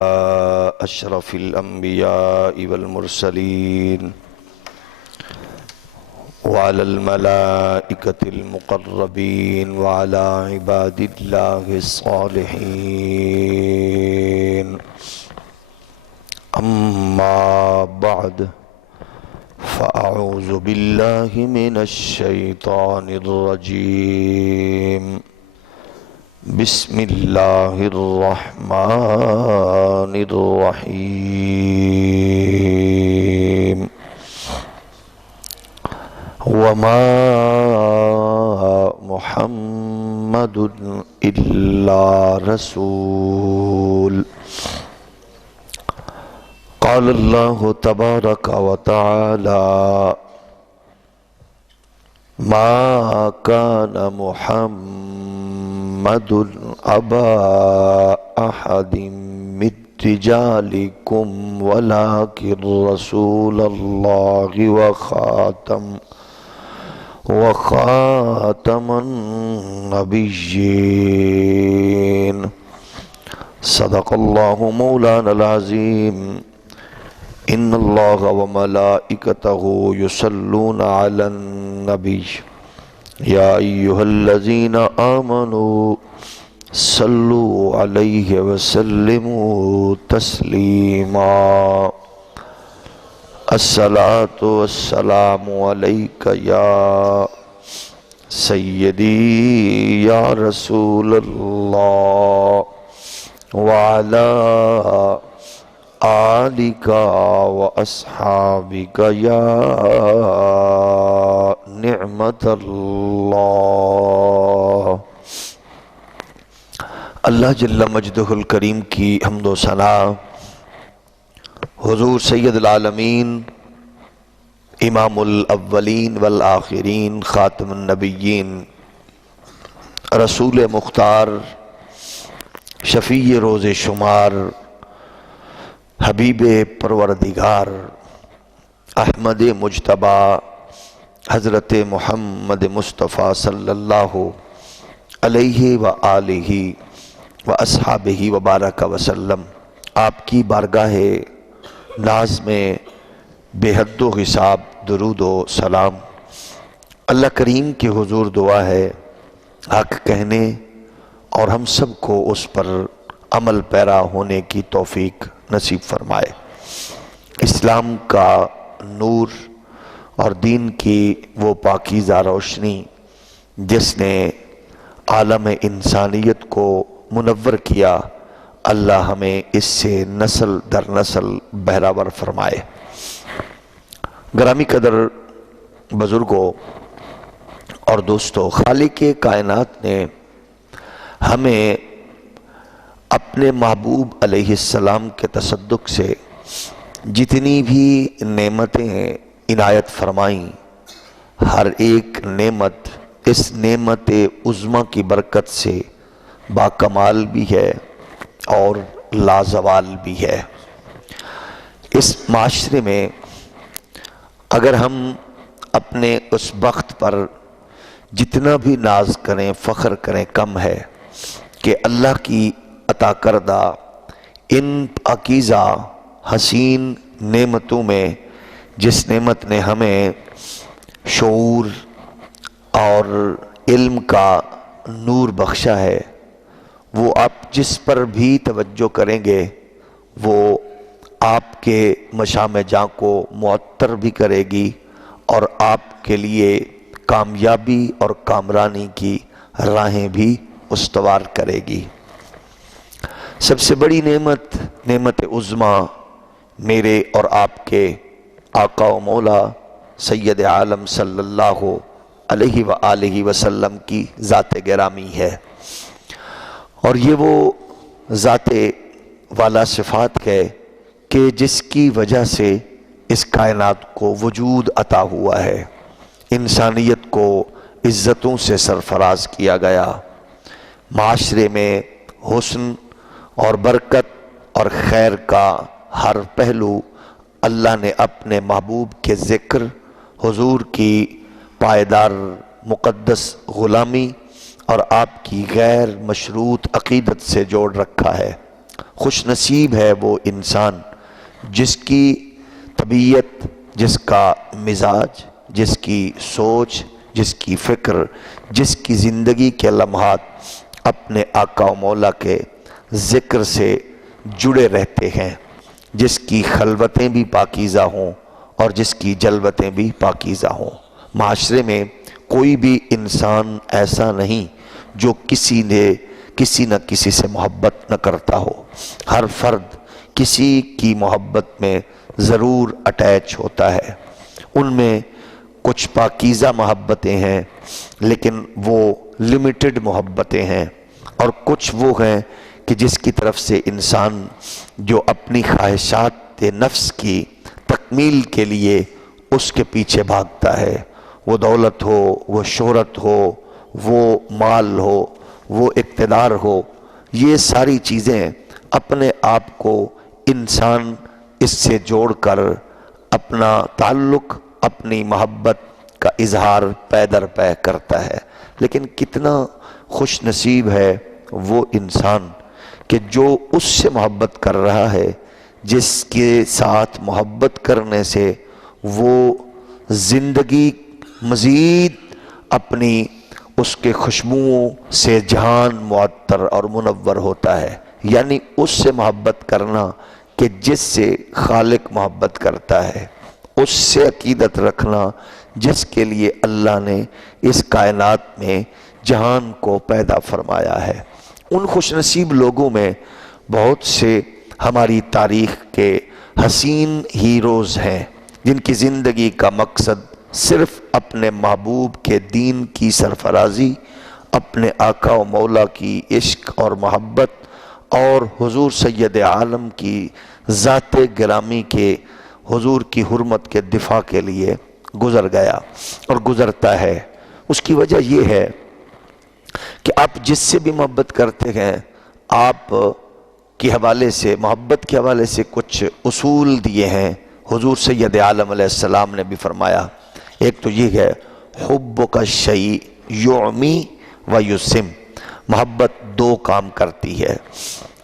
أشرف الأنبياء والمرسلين وعلى الملائكة المقربين وعلى عباد الله الصالحين. أما بعد فأعوذ بالله من الشيطان الرجيم. بسم الله الرحمن الرحيم. وما محمد إلا رسول قال الله تبارك وتعالى ما كان محمد أبا أحد من رجالكم ولكن رسول الله وخاتم النبيين. صدق الله مولانا العظيم. إن الله وملائكته يصلون على النبي يا أيها الذين آمنوا صلوا عليه وسلموا تسليما. الصلاة والسلام عليك يا سيدي يا رسول الله وعلى آلك وأصحابك يا نعمت اللہ. اللہ جل مجدہ الکریم کی حمد و ثنا حضور سید العالمین امام الاولین والآخرین خاتم النبیین رسول مختار شفیع روز شمار حبیب پروردگار احمد مجتبی حضرت محمد مصطفیٰ صلی اللہ علیہ وآلہ واصحابہ وبارک وسلم آپ کی بارگاہ ناز میں بے حد و حساب درود و سلام اللہ کریم کے حضور دعا ہے حق کہنے اور ہم سب کو اس پر عمل پیرا ہونے کی توفیق نصیب فرمائے. اسلام کا نور اور دین کی وہ پاکیزہ روشنی جس نے عالم انسانیت کو منور کیا، اللہ ہمیں اس سے نسل در نسل بہراور فرمائے. گرامی قدر بزرگوں اور دوستو، خالق کائنات نے ہمیں اپنے محبوب علیہ السلام کے تصدق سے جتنی بھی نعمتیں عنایت فرمائیں، ہر ایک نعمت اس نعمت عظمیٰ کی برکت سے باکمال بھی ہے اور لازوال بھی ہے. اس معاشرے میں اگر ہم اپنے اس بخت پر جتنا بھی ناز کریں فخر کریں کم ہے کہ اللہ کی عطا کردہ ان پاکیزہ حسین نعمتوں میں جس نعمت نے ہمیں شعور اور علم کا نور بخشا ہے، وہ آپ جس پر بھی توجہ کریں گے وہ آپ کے مشام جاں کو معطر بھی کرے گی اور آپ کے لیے کامیابی اور کامرانی کی راہیں بھی استوار کرے گی. سب سے بڑی نعمت عظمیٰ میرے اور آپ کے آقا و مولا سید عالم صلی اللہ علیہ وآلہ وسلم کی ذات گرامی ہے، اور یہ وہ ذات والا صفات ہے کہ جس کی وجہ سے اس کائنات کو وجود عطا ہوا ہے، انسانیت کو عزتوں سے سرفراز کیا گیا، معاشرے میں حسن اور برکت اور خیر کا ہر پہلو اللہ نے اپنے محبوب کے ذکر، حضور کی پائیدار مقدس غلامی اور آپ کی غیر مشروط عقیدت سے جوڑ رکھا ہے. خوش نصیب ہے وہ انسان جس کی طبیعت، جس کا مزاج، جس کی سوچ، جس کی فکر، جس کی زندگی کے لمحات اپنے آقا و مولا کے ذکر سے جڑے رہتے ہیں، جس کی خلوتیں بھی پاکیزہ ہوں اور جس کی جلوتیں بھی پاکیزہ ہوں۔ معاشرے میں کوئی بھی انسان ایسا نہیں جو کسی نہ کسی سے محبت نہ کرتا ہو۔ ہر فرد کسی کی محبت میں ضرور اٹیچ ہوتا ہے۔ ان میں کچھ پاکیزہ محبتیں ہیں لیکن وہ لمیٹڈ محبتیں ہیں، اور کچھ وہ ہیں کہ جس کی طرف سے انسان جو اپنی خواہشات نفس کی تکمیل کے لیے اس کے پیچھے بھاگتا ہے، وہ دولت ہو، وہ شہرت ہو، وہ مال ہو، وہ اقتدار ہو، یہ ساری چیزیں اپنے آپ کو انسان اس سے جوڑ کر اپنا تعلق، اپنی محبت کا اظہار پے در پے کرتا ہے۔ لیکن کتنا خوش نصیب ہے وہ انسان کہ جو اس سے محبت کر رہا ہے جس کے ساتھ محبت کرنے سے وہ زندگی مزید اپنی اس کے خوشبوؤں سے جہان معطر اور منور ہوتا ہے۔ یعنی اس سے محبت کرنا کہ جس سے خالق محبت کرتا ہے، اس سے عقیدت رکھنا جس کے لیے اللہ نے اس کائنات میں جہان کو پیدا فرمایا ہے۔ ان خوش نصیب لوگوں میں بہت سے ہماری تاریخ کے حسین ہیروز ہیں جن کی زندگی کا مقصد صرف اپنے محبوب کے دین کی سرفرازی، اپنے آقا و مولا کی عشق اور محبت اور حضور سید عالم کی ذات گرامی کے حضور کی حرمت کے دفاع کے لیے گزر گیا اور گزرتا ہے۔ اس کی وجہ یہ ہے کہ آپ جس سے بھی محبت کرتے ہیں، آپ کے حوالے سے، محبت کے حوالے سے کچھ اصول دیے ہیں۔ حضور سید عالم علیہ السلام نے بھی فرمایا، ایک تو یہ ہے حبک الشیء یعمی و یسم، محبت دو کام کرتی ہے۔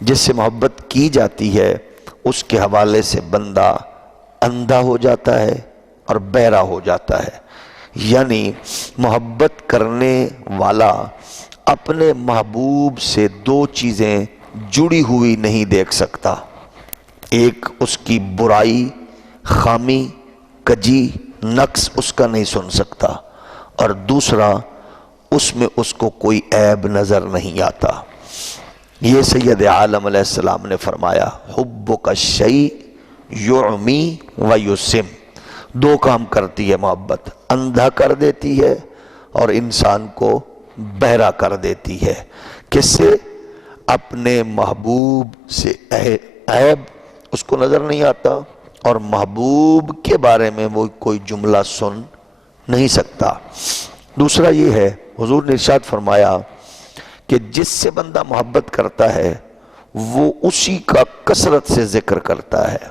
جس سے محبت کی جاتی ہے اس کے حوالے سے بندہ اندھا ہو جاتا ہے اور بہرا ہو جاتا ہے۔ یعنی محبت کرنے والا اپنے محبوب سے دو چیزیں جڑی ہوئی نہیں دیکھ سکتا، ایک اس کی برائی، خامی، کجی، نقص اس کا نہیں سن سکتا، اور دوسرا اس میں اس کو کوئی عیب نظر نہیں آتا۔ یہ سید عالم علیہ السلام نے فرمایا، حبک الشیء یعمی و یسم، دو کام کرتی ہے محبت، اندھا کر دیتی ہے اور انسان کو بہرا کر دیتی ہے۔ کس سے؟ اپنے محبوب سے عیب اس کو نظر نہیں آتا اور محبوب کے بارے میں وہ کوئی جملہ سن نہیں سکتا۔ دوسرا یہ ہے، حضور نے ارشاد فرمایا کہ جس سے بندہ محبت کرتا ہے وہ اسی کا کثرت سے ذکر کرتا ہے،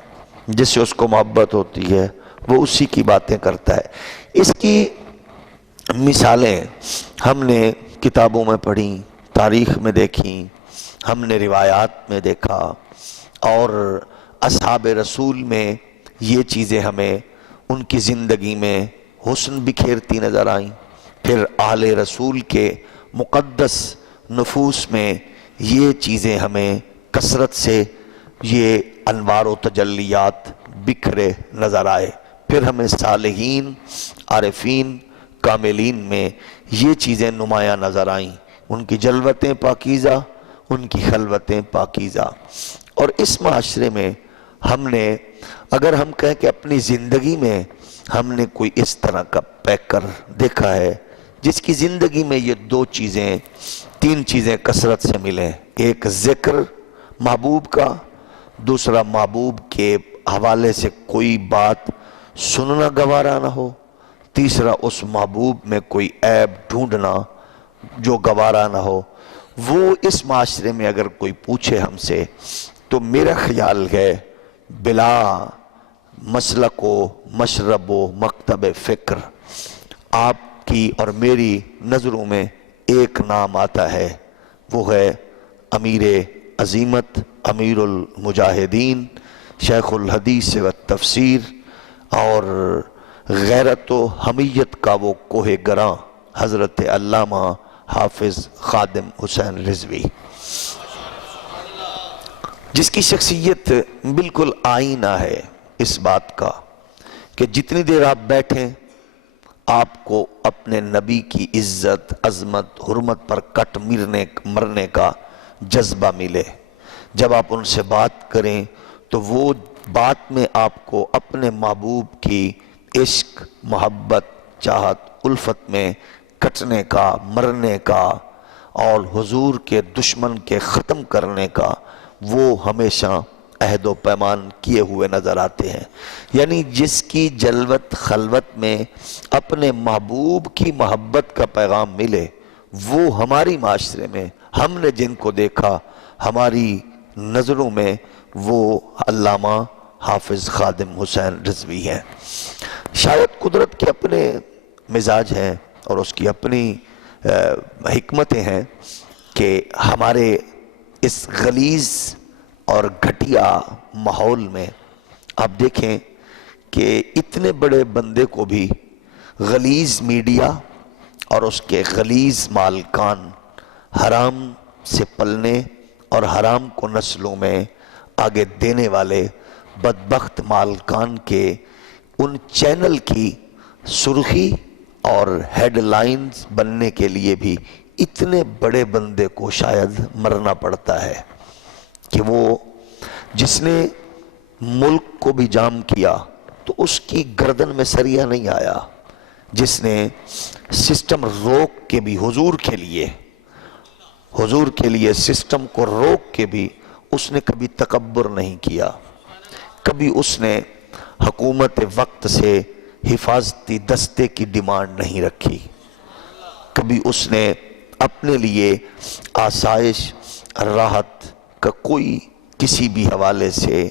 جس سے اس کو محبت ہوتی ہے وہ اسی کی باتیں کرتا ہے۔ اس کی مثالیں ہم نے کتابوں میں پڑھی، تاریخ میں دیکھی، ہم نے روایات میں دیکھا، اور اصحاب رسول میں یہ چیزیں ہمیں ان کی زندگی میں حسن بکھیرتی نظر آئیں۔ پھر اہل رسول کے مقدس نفوس میں یہ چیزیں ہمیں کثرت سے یہ انوار و تجلیات بکھرے نظر آئے۔ پھر ہمیں صالحین، عارفین، کاملین میں یہ چیزیں نمایاں نظر آئیں، ان کی جلوتیں پاکیزہ، ان کی خلوتیں پاکیزہ۔ اور اس معاشرے میں ہم نے، اگر ہم کہیں کہ اپنی زندگی میں ہم نے کوئی اس طرح کا پیکر دیکھا ہے جس کی زندگی میں یہ دو چیزیں، تین چیزیں کثرت سے ملیں، ایک ذکر محبوب کا، دوسرا محبوب کے حوالے سے کوئی بات سننا گوارا نہ ہو، تیسرا اس محبوب میں کوئی عیب ڈھونڈنا جو گوارا نہ ہو، وہ اس معاشرے میں اگر کوئی پوچھے ہم سے تو میرا خیال ہے بلا مسلک و مشرب و مکتب فکر آپ کی اور میری نظروں میں ایک نام آتا ہے، وہ ہے امیر عظیمت امیر المجاہدین، شیخ الحدیث و تفسیر اور غیرت و حمیت کا وہ کوہ گراں حضرت علامہ حافظ خادم حسین رضوی، جس کی شخصیت بالکل آئینہ ہے اس بات کا کہ جتنی دیر آپ بیٹھیں آپ کو اپنے نبی کی عزت، عظمت، حرمت پر کٹ مرنے کا جذبہ ملے۔ جب آپ ان سے بات کریں تو وہ بات میں آپ کو اپنے محبوب کی عشق، محبت، چاہت، الفت میں کٹنے کا، مرنے کا اور حضور کے دشمن کے ختم کرنے کا وہ ہمیشہ عہد و پیمان کیے ہوئے نظر آتے ہیں۔ یعنی جس کی جلوت خلوت میں اپنے محبوب کی محبت کا پیغام ملے، وہ ہماری معاشرے میں ہم نے جن کو دیکھا ہماری نظروں میں وہ علامہ حافظ خادم حسین رضوی ہیں۔ شاید قدرت کے اپنے مزاج ہیں اور اس کی اپنی حکمتیں ہیں کہ ہمارے اس غلیظ اور گھٹیا ماحول میں آپ دیکھیں کہ اتنے بڑے بندے کو بھی غلیظ میڈیا اور اس کے غلیظ مالکان حرام سے پلنے اور حرام کو نسلوں میں آگے دینے والے بدبخت مالکان کے ان چینل کی سرخی اور ہیڈ لائنز بننے کے لیے بھی اتنے بڑے بندے کو شاید مرنا پڑتا ہے کہ وہ جس نے ملک کو بھی جام کیا تو اس کی گردن میں سریا نہیں آیا، جس نے سسٹم روک کے بھی حضور کے لیے سسٹم کو روک کے بھی اس نے کبھی تکبر نہیں کیا، کبھی اس نے حکومت وقت سے حفاظتی دستے کی ڈیمانڈ نہیں رکھی، کبھی اس نے اپنے لیے آسائش راحت کا کوئی کسی بھی حوالے سے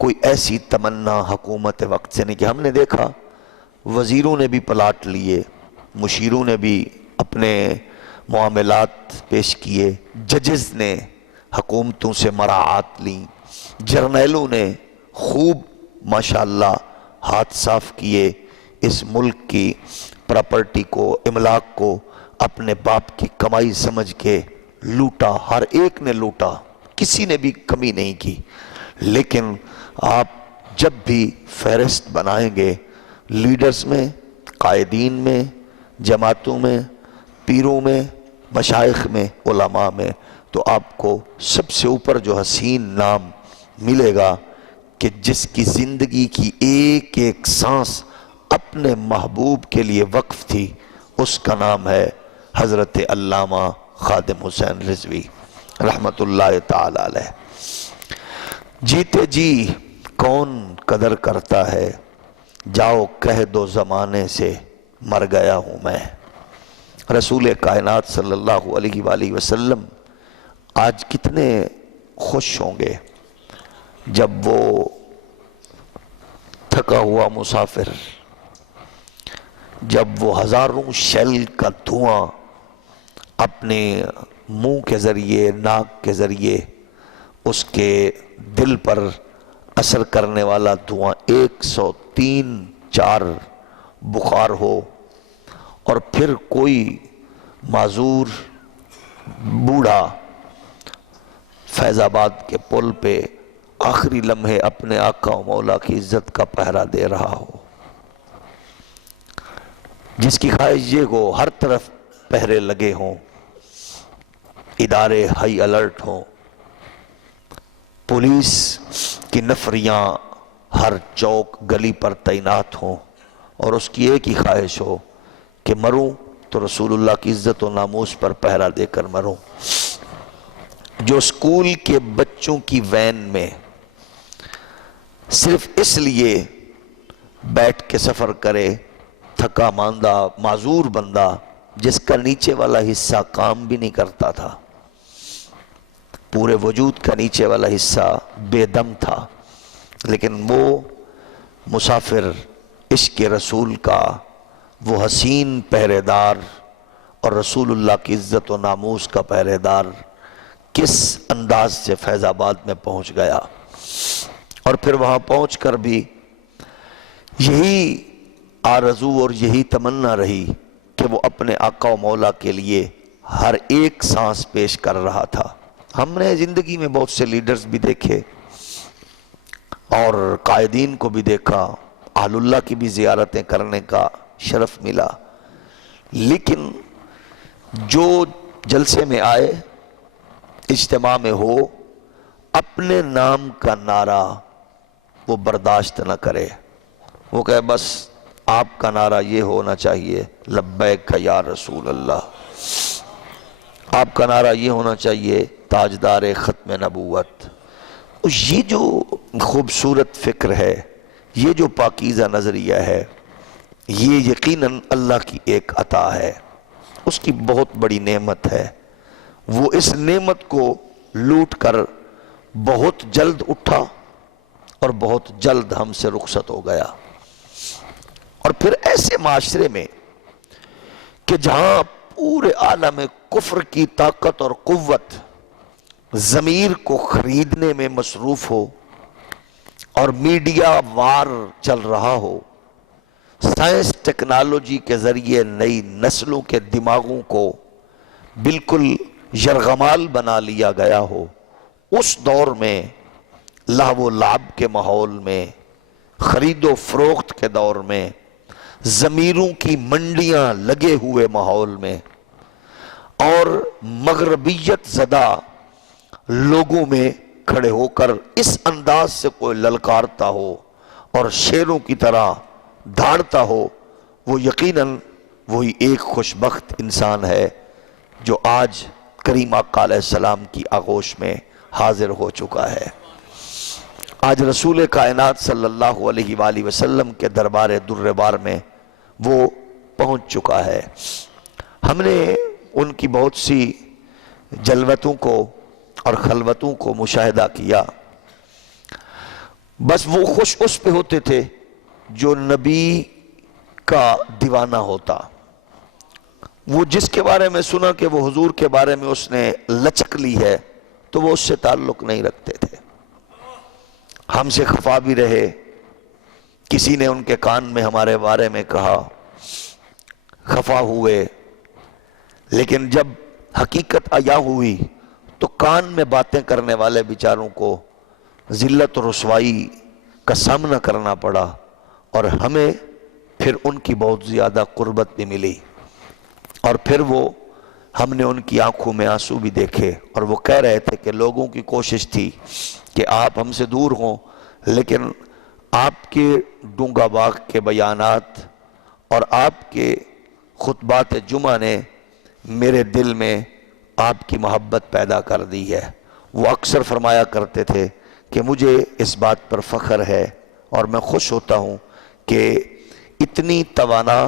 کوئی ایسی تمنا حکومت وقت سے نہیں کہ ہم نے دیکھا وزیروں نے بھی پلاٹ لیے، مشیروں نے بھی اپنے معاملات پیش کیے، ججز نے حکومتوں سے مراعات لیں، جرنیلوں نے خوب ماشاءاللہ ہاتھ صاف کیے، اس ملک کی پراپرٹی کو، املاک کو اپنے باپ کی کمائی سمجھ کے لوٹا، ہر ایک نے لوٹا، کسی نے بھی کمی نہیں کی۔ لیکن آپ جب بھی فہرست بنائیں گے لیڈرز میں، قائدین میں، جماعتوں میں، پیروں میں، مشائخ میں، علماء میں، تو آپ کو سب سے اوپر جو حسین نام ملے گا کہ جس کی زندگی کی ایک ایک سانس اپنے محبوب کے لیے وقف تھی، اس کا نام ہے حضرت علامہ خادم حسین رضوی رحمت اللہ تعالی علیہ۔ جیتے جی کون قدر کرتا ہے، جاؤ کہہ دو زمانے سے مر گیا ہوں میں۔ رسول کائنات صلی اللہ علیہ وآلہ وسلم آج کتنے خوش ہوں گے جب وہ تھکا ہوا مسافر، جب وہ ہزاروں شیل کا دھواں اپنے منہ کے ذریعے، ناک کے ذریعے اس کے دل پر اثر کرنے والا دھواں 103-4 بخار ہو، اور پھر کوئی معذور بوڑھا فیض آباد کے پل پہ آخری لمحے اپنے آقا و مولا کی عزت کا پہرا دے رہا ہو، جس کی خواہش یہ ہو ہر طرف پہرے لگے ہوں، ادارے ہائی الرٹ ہوں، پولیس کی نفریاں ہر چوک گلی پر تعینات ہوں، اور اس کی ایک ہی خواہش ہو کہ مروں تو رسول اللہ کی عزت و ناموس پر پہرا دے کر مروں۔ جو اسکول کے بچوں کی وین میں صرف اس لیے بیٹھ کے سفر کرے، تھکا ماندہ معذور بندہ جس کا نیچے والا حصہ کام بھی نہیں کرتا تھا، پورے وجود کا نیچے والا حصہ بے دم تھا، لیکن وہ مسافر عشق رسول کا وہ حسین پہرے دار اور رسول اللہ کی عزت و ناموس کا پہرے دار کس انداز سے فیض آباد میں پہنچ گیا، اور پھر وہاں پہنچ کر بھی یہی آرزو اور یہی تمنا رہی کہ وہ اپنے آقا و مولا کے لیے ہر ایک سانس پیش کر رہا تھا۔ ہم نے زندگی میں بہت سے لیڈرز بھی دیکھے اور قائدین کو بھی دیکھا، اہل اللہ کی بھی زیارتیں کرنے کا شرف ملا، لیکن جو جلسے میں آئے، اجتماع میں ہو، اپنے نام کا نعرہ وہ برداشت نہ کرے، وہ کہے بس آپ کا نعرہ یہ ہونا چاہیے، لبیک یا رسول اللہ، آپ کا نعرہ یہ ہونا چاہیے، تاجدار ختم نبوت۔ یہ جو خوبصورت فکر ہے، یہ جو پاکیزہ نظریہ ہے، یہ یقیناً اللہ کی ایک عطا ہے، اس کی بہت بڑی نعمت ہے۔ وہ اس نعمت کو لوٹ کر بہت جلد اٹھا اور بہت جلد ہم سے رخصت ہو گیا۔ اور پھر ایسے معاشرے میں کہ جہاں پورے عالم کفر کی طاقت اور قوت ضمیر کو خریدنے میں مصروف ہو، اور میڈیا وار چل رہا ہو، سائنس ٹیکنالوجی کے ذریعے نئی نسلوں کے دماغوں کو بالکل یرغمال بنا لیا گیا ہو، اس دور میں، لہو و لعب کے ماحول میں، خرید و فروخت کے دور میں، ضمیروں کی منڈیاں لگے ہوئے ماحول میں، اور مغربیت زدہ لوگوں میں کھڑے ہو کر اس انداز سے کوئی للکارتا ہو اور شیروں کی طرح دھاڑتا ہو، وہ یقیناً وہی ایک خوشبخت انسان ہے جو آج کریم آقا علیہ السلام کی آغوش میں حاضر ہو چکا ہے۔ آج رسول کائنات صلی اللہ علیہ وآلہ وسلم کے دربار در بار میں وہ پہنچ چکا ہے۔ ہم نے ان کی بہت سی جلوتوں کو اور خلوتوں کو مشاہدہ کیا، بس وہ خوش اس پہ ہوتے تھے جو نبی کا دیوانہ ہوتا، وہ جس کے بارے میں سنا کہ وہ حضور کے بارے میں اس نے لچک لی ہے تو وہ اس سے تعلق نہیں رکھتے تھے۔ ہم سے خفا بھی رہے، کسی نے ان کے کان میں ہمارے بارے میں کہا، خفا ہوئے، لیکن جب حقیقت عیاں ہوئی تو کان میں باتیں کرنے والے بیچاروں کو ذلت و رسوائی کا سامنا کرنا پڑا، اور ہمیں پھر ان کی بہت زیادہ قربت بھی ملی، اور پھر ہم نے ان کی آنکھوں میں آنسو بھی دیکھے، اور وہ کہہ رہے تھے کہ لوگوں کی کوشش تھی کہ آپ ہم سے دور ہوں، لیکن آپ کے ڈونگا باغ کے بیانات اور آپ کے خطبات جمعہ نے میرے دل میں آپ کی محبت پیدا کر دی ہے۔ وہ اکثر فرمایا کرتے تھے کہ مجھے اس بات پر فخر ہے اور میں خوش ہوتا ہوں کہ اتنی توانا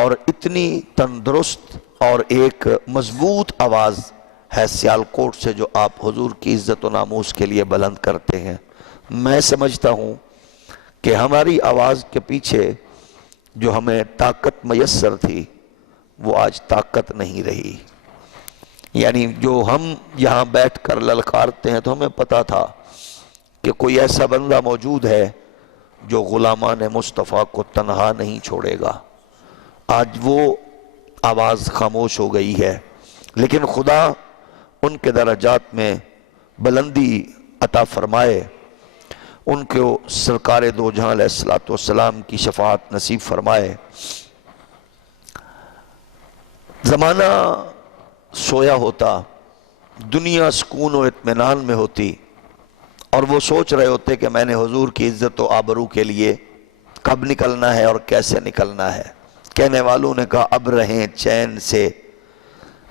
اور اتنی تندرست اور ایک مضبوط آواز ہے سیالکوٹ سے جو آپ حضور کی عزت و ناموس کے لیے بلند کرتے ہیں۔ میں سمجھتا ہوں کہ ہماری آواز کے پیچھے جو ہمیں طاقت میسر تھی وہ آج طاقت نہیں رہی، یعنی جو ہم یہاں بیٹھ کر للکارتے ہیں تو ہمیں پتا تھا کہ کوئی ایسا بندہ موجود ہے جو غلامان مصطفیٰ کو تنہا نہیں چھوڑے گا۔ آج وہ آواز خاموش ہو گئی ہے، لیکن خدا ان کے درجات میں بلندی عطا فرمائے، ان کو سرکار دو جہاں علیہ السلام کی شفاعت نصیب فرمائے۔ زمانہ سویا ہوتا، دنیا سکون و اطمینان میں ہوتی، اور وہ سوچ رہے ہوتے کہ میں نے حضور کی عزت و آبرو کے لیے کب نکلنا ہے اور کیسے نکلنا ہے۔ کہنے والوں نے کہا اب رہیں چین سے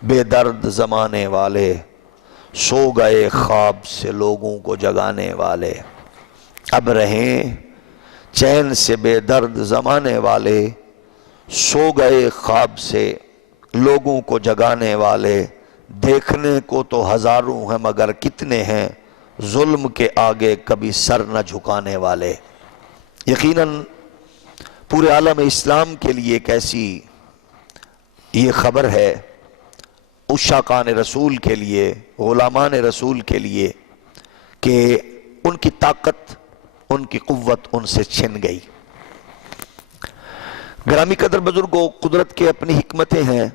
بے درد زمانے والے، سو گئے خواب سے لوگوں کو جگانے والے۔ اب رہیں چین سے بے درد زمانے والے، سو گئے خواب سے لوگوں کو جگانے والے، دیکھنے کو تو ہزاروں ہیں مگر کتنے ہیں ظلم کے آگے کبھی سر نہ جھکانے والے۔ یقیناً پورے عالم اسلام کے لیے ایک ایسی یہ خبر ہے عشاقان رسول کے لیے، غلامان رسول کے لیے، کہ ان کی طاقت، ان کی قوت ان سے چھن گئی۔ گرامی قدر بزرگوں، قدرت کے اپنی حکمتیں ہیں۔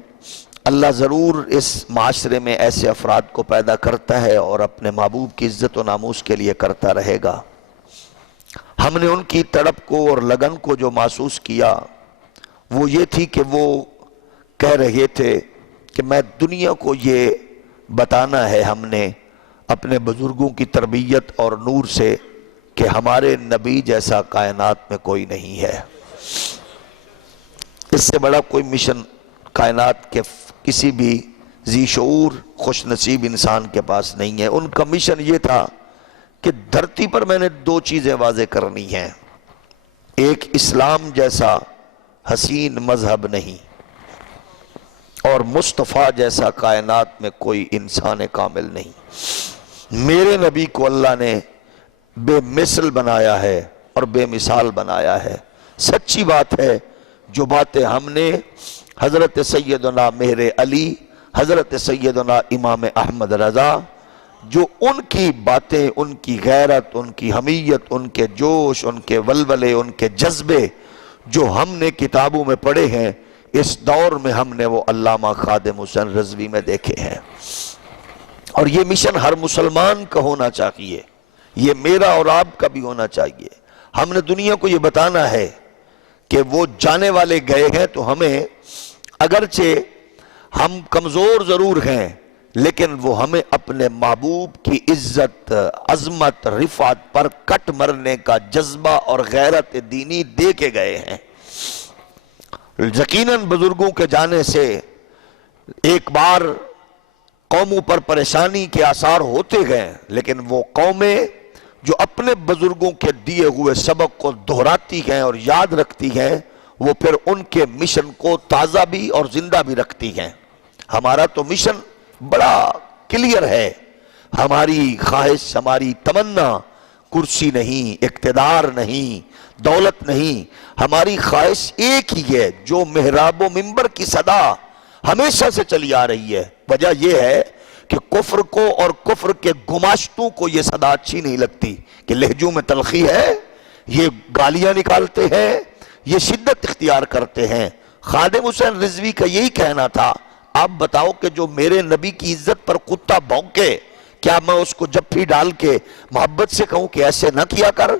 اللہ ضرور اس معاشرے میں ایسے افراد کو پیدا کرتا ہے اور اپنے محبوب کی عزت و ناموس کے لیے کرتا رہے گا۔ ہم نے ان کی تڑپ کو اور لگن کو جو محسوس کیا وہ یہ تھی کہ وہ کہہ رہے تھے کہ میں دنیا کو یہ بتانا ہے ہم نے اپنے بزرگوں کی تربیت اور نور سے کہ ہمارے نبی جیسا کائنات میں کوئی نہیں ہے۔ اس سے بڑا کوئی مشن کائنات کے کسی بھی ذی شعور خوش نصیب انسان کے پاس نہیں ہے۔ ان کا مشن یہ تھا کہ دھرتی پر میں نے دو چیزیں واضح کرنی ہیں، ایک اسلام جیسا حسین مذہب نہیں، اور مصطفیٰ جیسا کائنات میں کوئی انسان کامل نہیں۔ میرے نبی کو اللہ نے بے مثل بنایا ہے اور بے مثال بنایا ہے۔ سچی بات ہے، جو باتیں ہم نے حضرت سیدنا مہر علی، حضرت سیدنا امام احمد رضا، جو ان کی باتیں، ان کی غیرت، ان کی حمیت، ان کے جوش، ان کے ولولے، ان کے جذبے جو ہم نے کتابوں میں پڑھے ہیں، اس دور میں ہم نے وہ علامہ خادم حسین رضوی میں دیکھے ہیں۔ اور یہ مشن ہر مسلمان کا ہونا چاہیے، یہ میرا اور آپ کا بھی ہونا چاہیے۔ ہم نے دنیا کو یہ بتانا ہے کہ وہ جانے والے گئے ہیں، تو ہمیں اگرچہ ہم کمزور ضرور ہیں لیکن وہ ہمیں اپنے محبوب کی عزت، عظمت، رفعت پر کٹ مرنے کا جذبہ اور غیرت دینی دے کے گئے ہیں۔ یقیناً بزرگوں کے جانے سے ایک بار قوموں پر پریشانی کے آثار ہوتے گئے، لیکن وہ قومیں جو اپنے بزرگوں کے دیے ہوئے سبق کو دہراتی ہیں اور یاد رکھتی ہیں، وہ پھر ان کے مشن کو تازہ بھی اور زندہ بھی رکھتی ہیں۔ ہمارا تو مشن بڑا کلیئر ہے، ہماری خواہش، ہماری تمنا کرسی نہیں، اقتدار نہیں، دولت نہیں، ہماری خواہش ایک ہی ہے جو محراب و منبر کی صدا ہمیشہ سے چلی آ رہی ہے۔ وجہ یہ ہے کہ کفر کو اور کفر کے گماشتوں کو یہ صدا اچھی نہیں لگتی کہ لہجوں میں تلخی ہے، یہ گالیاں نکالتے ہیں، یہ شدت اختیار کرتے ہیں۔ خادم حسین رضوی کا یہی کہنا تھا، آپ بتاؤ کہ جو میرے نبی کی عزت پر کتا بھونکے، کیا میں اس کو جپھی ڈال کے محبت سے کہوں کہ ایسے نہ کیا کر؟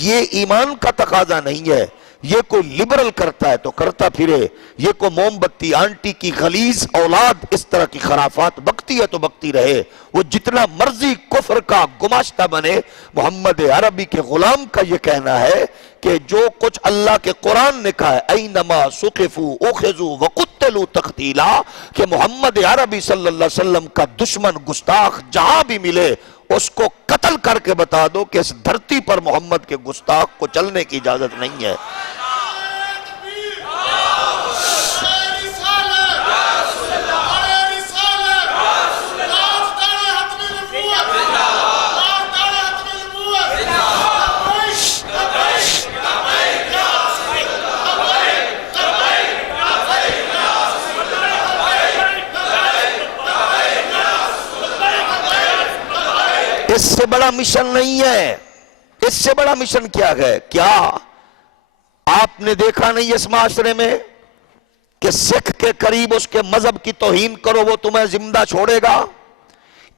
یہ ایمان کا تقاضا نہیں ہے۔ یہ کوئی لبرل کرتا ہے تو کرتا پھرے، یہ کوئی موم بتی آنٹی کی غلیظ اولاد اس طرح کی خرافات بکتی ہے تو بکتی رہے، وہ جتنا مرضی کفر کا گماشتہ بنے۔ محمد عربی کے غلام کا یہ کہنا ہے کہ جو کچھ اللہ کے قرآن نے کہا ہے، اینما ثقفوا اخذوا وقتلوا تقتیلا، کہ محمد عربی صلی اللہ علیہ وسلم کا دشمن گستاخ جہاں بھی ملے اس کو قتل کر کے بتا دو کہ اس دھرتی پر محمد کے گستاخ کو چلنے کی اجازت نہیں ہے۔ اس سے بڑا مشن نہیں ہے۔ اس سے بڑا مشن کیا ہے؟ کیا آپ نے دیکھا نہیں اس معاشرے میں کہ سکھ کے قریب اس کے مذہب کی توہین کرو وہ تمہیں زندہ چھوڑے گا؟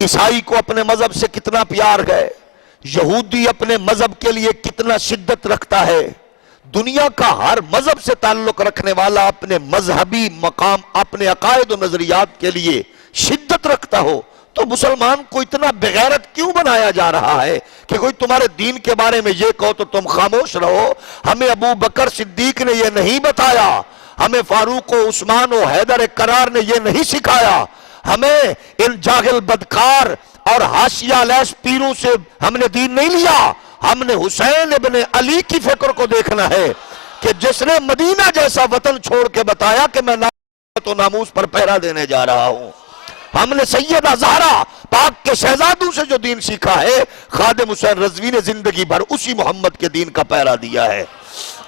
عیسائی کو اپنے مذہب سے کتنا پیار ہے، یہودی اپنے مذہب کے لیے کتنا شدت رکھتا ہے، دنیا کا ہر مذہب سے تعلق رکھنے والا اپنے مذہبی مقام، اپنے عقائد و نظریات کے لیے شدت رکھتا ہو، تو مسلمان کو اتنا بغیرت کیوں بنایا جا رہا ہے کہ کوئی تمہارے دین کے بارے میں یہ کہو تو تم خاموش رہو؟ ہمیں ابو بکر صدیق نے یہ نہیں بتایا، ہمیں فاروق و عثمان و حیدر کرار نے یہ نہیں سکھایا، ہمیں ان جاہل بدکار اور حاشیہ لیس پیروں سے ہم نے دین نہیں لیا۔ ہم نے حسین ابن علی کی فکر کو دیکھنا ہے کہ جس نے مدینہ جیسا وطن چھوڑ کے بتایا کہ میں ناموس و ناموس پر پہرا دینے جا رہا ہوں۔ ہم نے سیدہ زہرا پاک کے شہزادوں سے جو دین سیکھا ہے، خادم حسین رضوی نے زندگی بھر اسی محمد کے دین کا پہرا دیا ہے،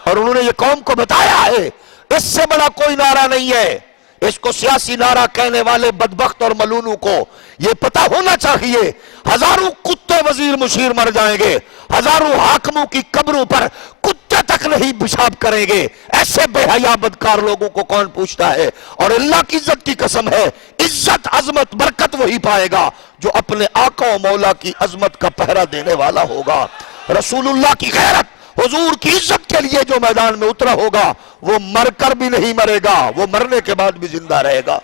اور انہوں نے یہ قوم کو بتایا ہے۔ اس سے بڑا کوئی نعرہ نہیں ہے، اس کو سیاسی نعرہ کہنے والے بدبخت اور ملونوں کو یہ پتا ہونا چاہیے، ہزاروں کتے وزیر مشیر مر جائیں گے، ہزاروں حاکموں کی قبروں پر کتے تک نہیں پیشاب کریں گے، ایسے بے حیا بدکار لوگوں کو کون پوچھتا ہے؟ اور اللہ کی عزت کی قسم ہے، عزت عظمت برکت وہی پائے گا جو اپنے آقا و مولا کی عظمت کا پہرا دینے والا ہوگا۔ رسول اللہ کی غیرت، حضور کی عزت کے لیے جو میدان میں اترا ہوگا وہ مر کر بھی نہیں مرے گا، وہ مرنے کے بعد بھی زندہ رہے گا۔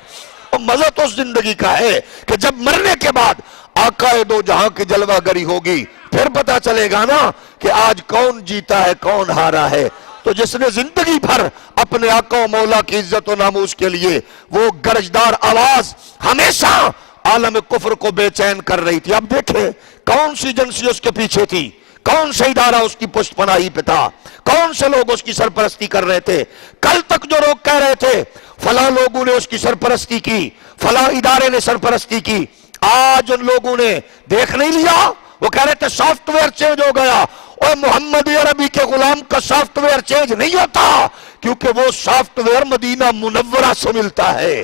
اور مزہ تو اس زندگی کا ہے کہ جب مرنے کے بعد آقا دو جہاں کی جلوہ گری ہوگی، پھر پتا چلے گا نا کہ آج کون جیتا ہے کون ہارا ہے۔ تو جس نے زندگی بھر اپنے آقا و مولا کی عزت و ناموس کے لیے وہ گرجدار آواز ہمیشہ عالم کفر کو بے چین کر رہی تھی، اب دیکھیں کون سی ایجنسی اس کے پیچھے تھی، کون سے ادارہ اس کی پشت پناہی پہ تھا، کون سے لوگ اس کی سرپرستی کر رہے تھے۔ کل تک جو لوگ کہہ رہے تھے فلاں لوگوں نے اس کی سرپرستی کی، فلاں ادارے نے سرپرستی کی، آج ان لوگوں نے دیکھ نہیں لیا، وہ کہہ رہے تھے سافٹ ویئر چینج ہو گیا۔ اور محمد عربی کے غلام کا سافٹ ویئر چینج نہیں ہوتا، کیونکہ وہ سافٹ ویئر مدینہ منورہ سے ملتا ہے،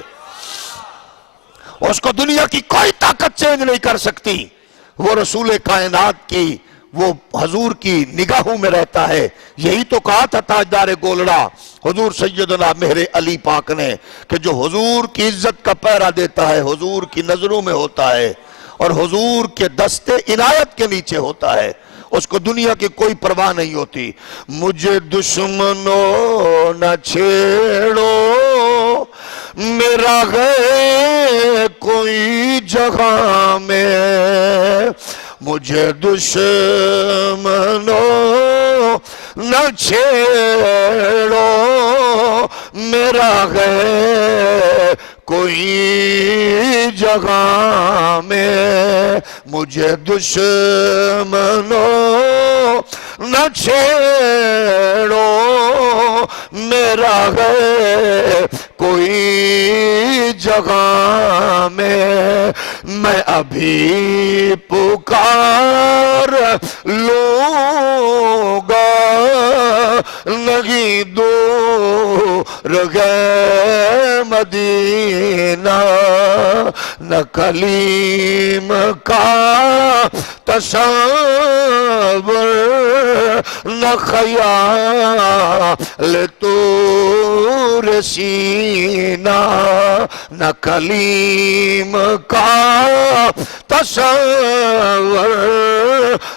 اس کو دنیا کی کوئی طاقت چینج نہیں کر سکتی۔ وہ رسول کائنات کی، وہ حضور کی نگاہوں میں رہتا ہے۔ یہی تو کہا تھا تاجدار گولڑا حضور سیدنا مہر علی پاک نے کہ جو حضور کی عزت کا پہرا دیتا ہے حضور کی نظروں میں ہوتا ہے اور حضور کے دستے عنایت کے نیچے ہوتا ہے، اس کو دنیا کی کوئی پرواہ نہیں ہوتی۔ مجھے دشمنوں نہ چھیڑو، میرا ہے کوئی جگہ میں، مجھے دشمنوں نہ چھیڑو، میرا ہے کوئی جگہ میں، مجھے دشمنوں نہ چھیڑو، میرا ہے کوئی جگہ میں، میں ابھی پکار لوں گا، نہیں دور گئے مدینہ، نہ کلیم کا تصور، نہ خیال طور سینہ، نہ کلیم کا تصور،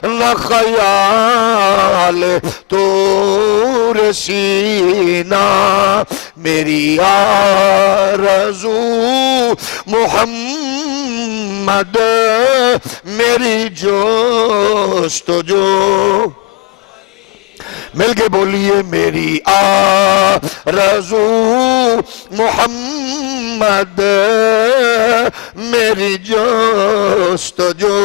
نہ خیال طور سینہ، میری آرزو محمد، میری جستجو، مل کے بولیے میری آرزو محمد، میری جستجو،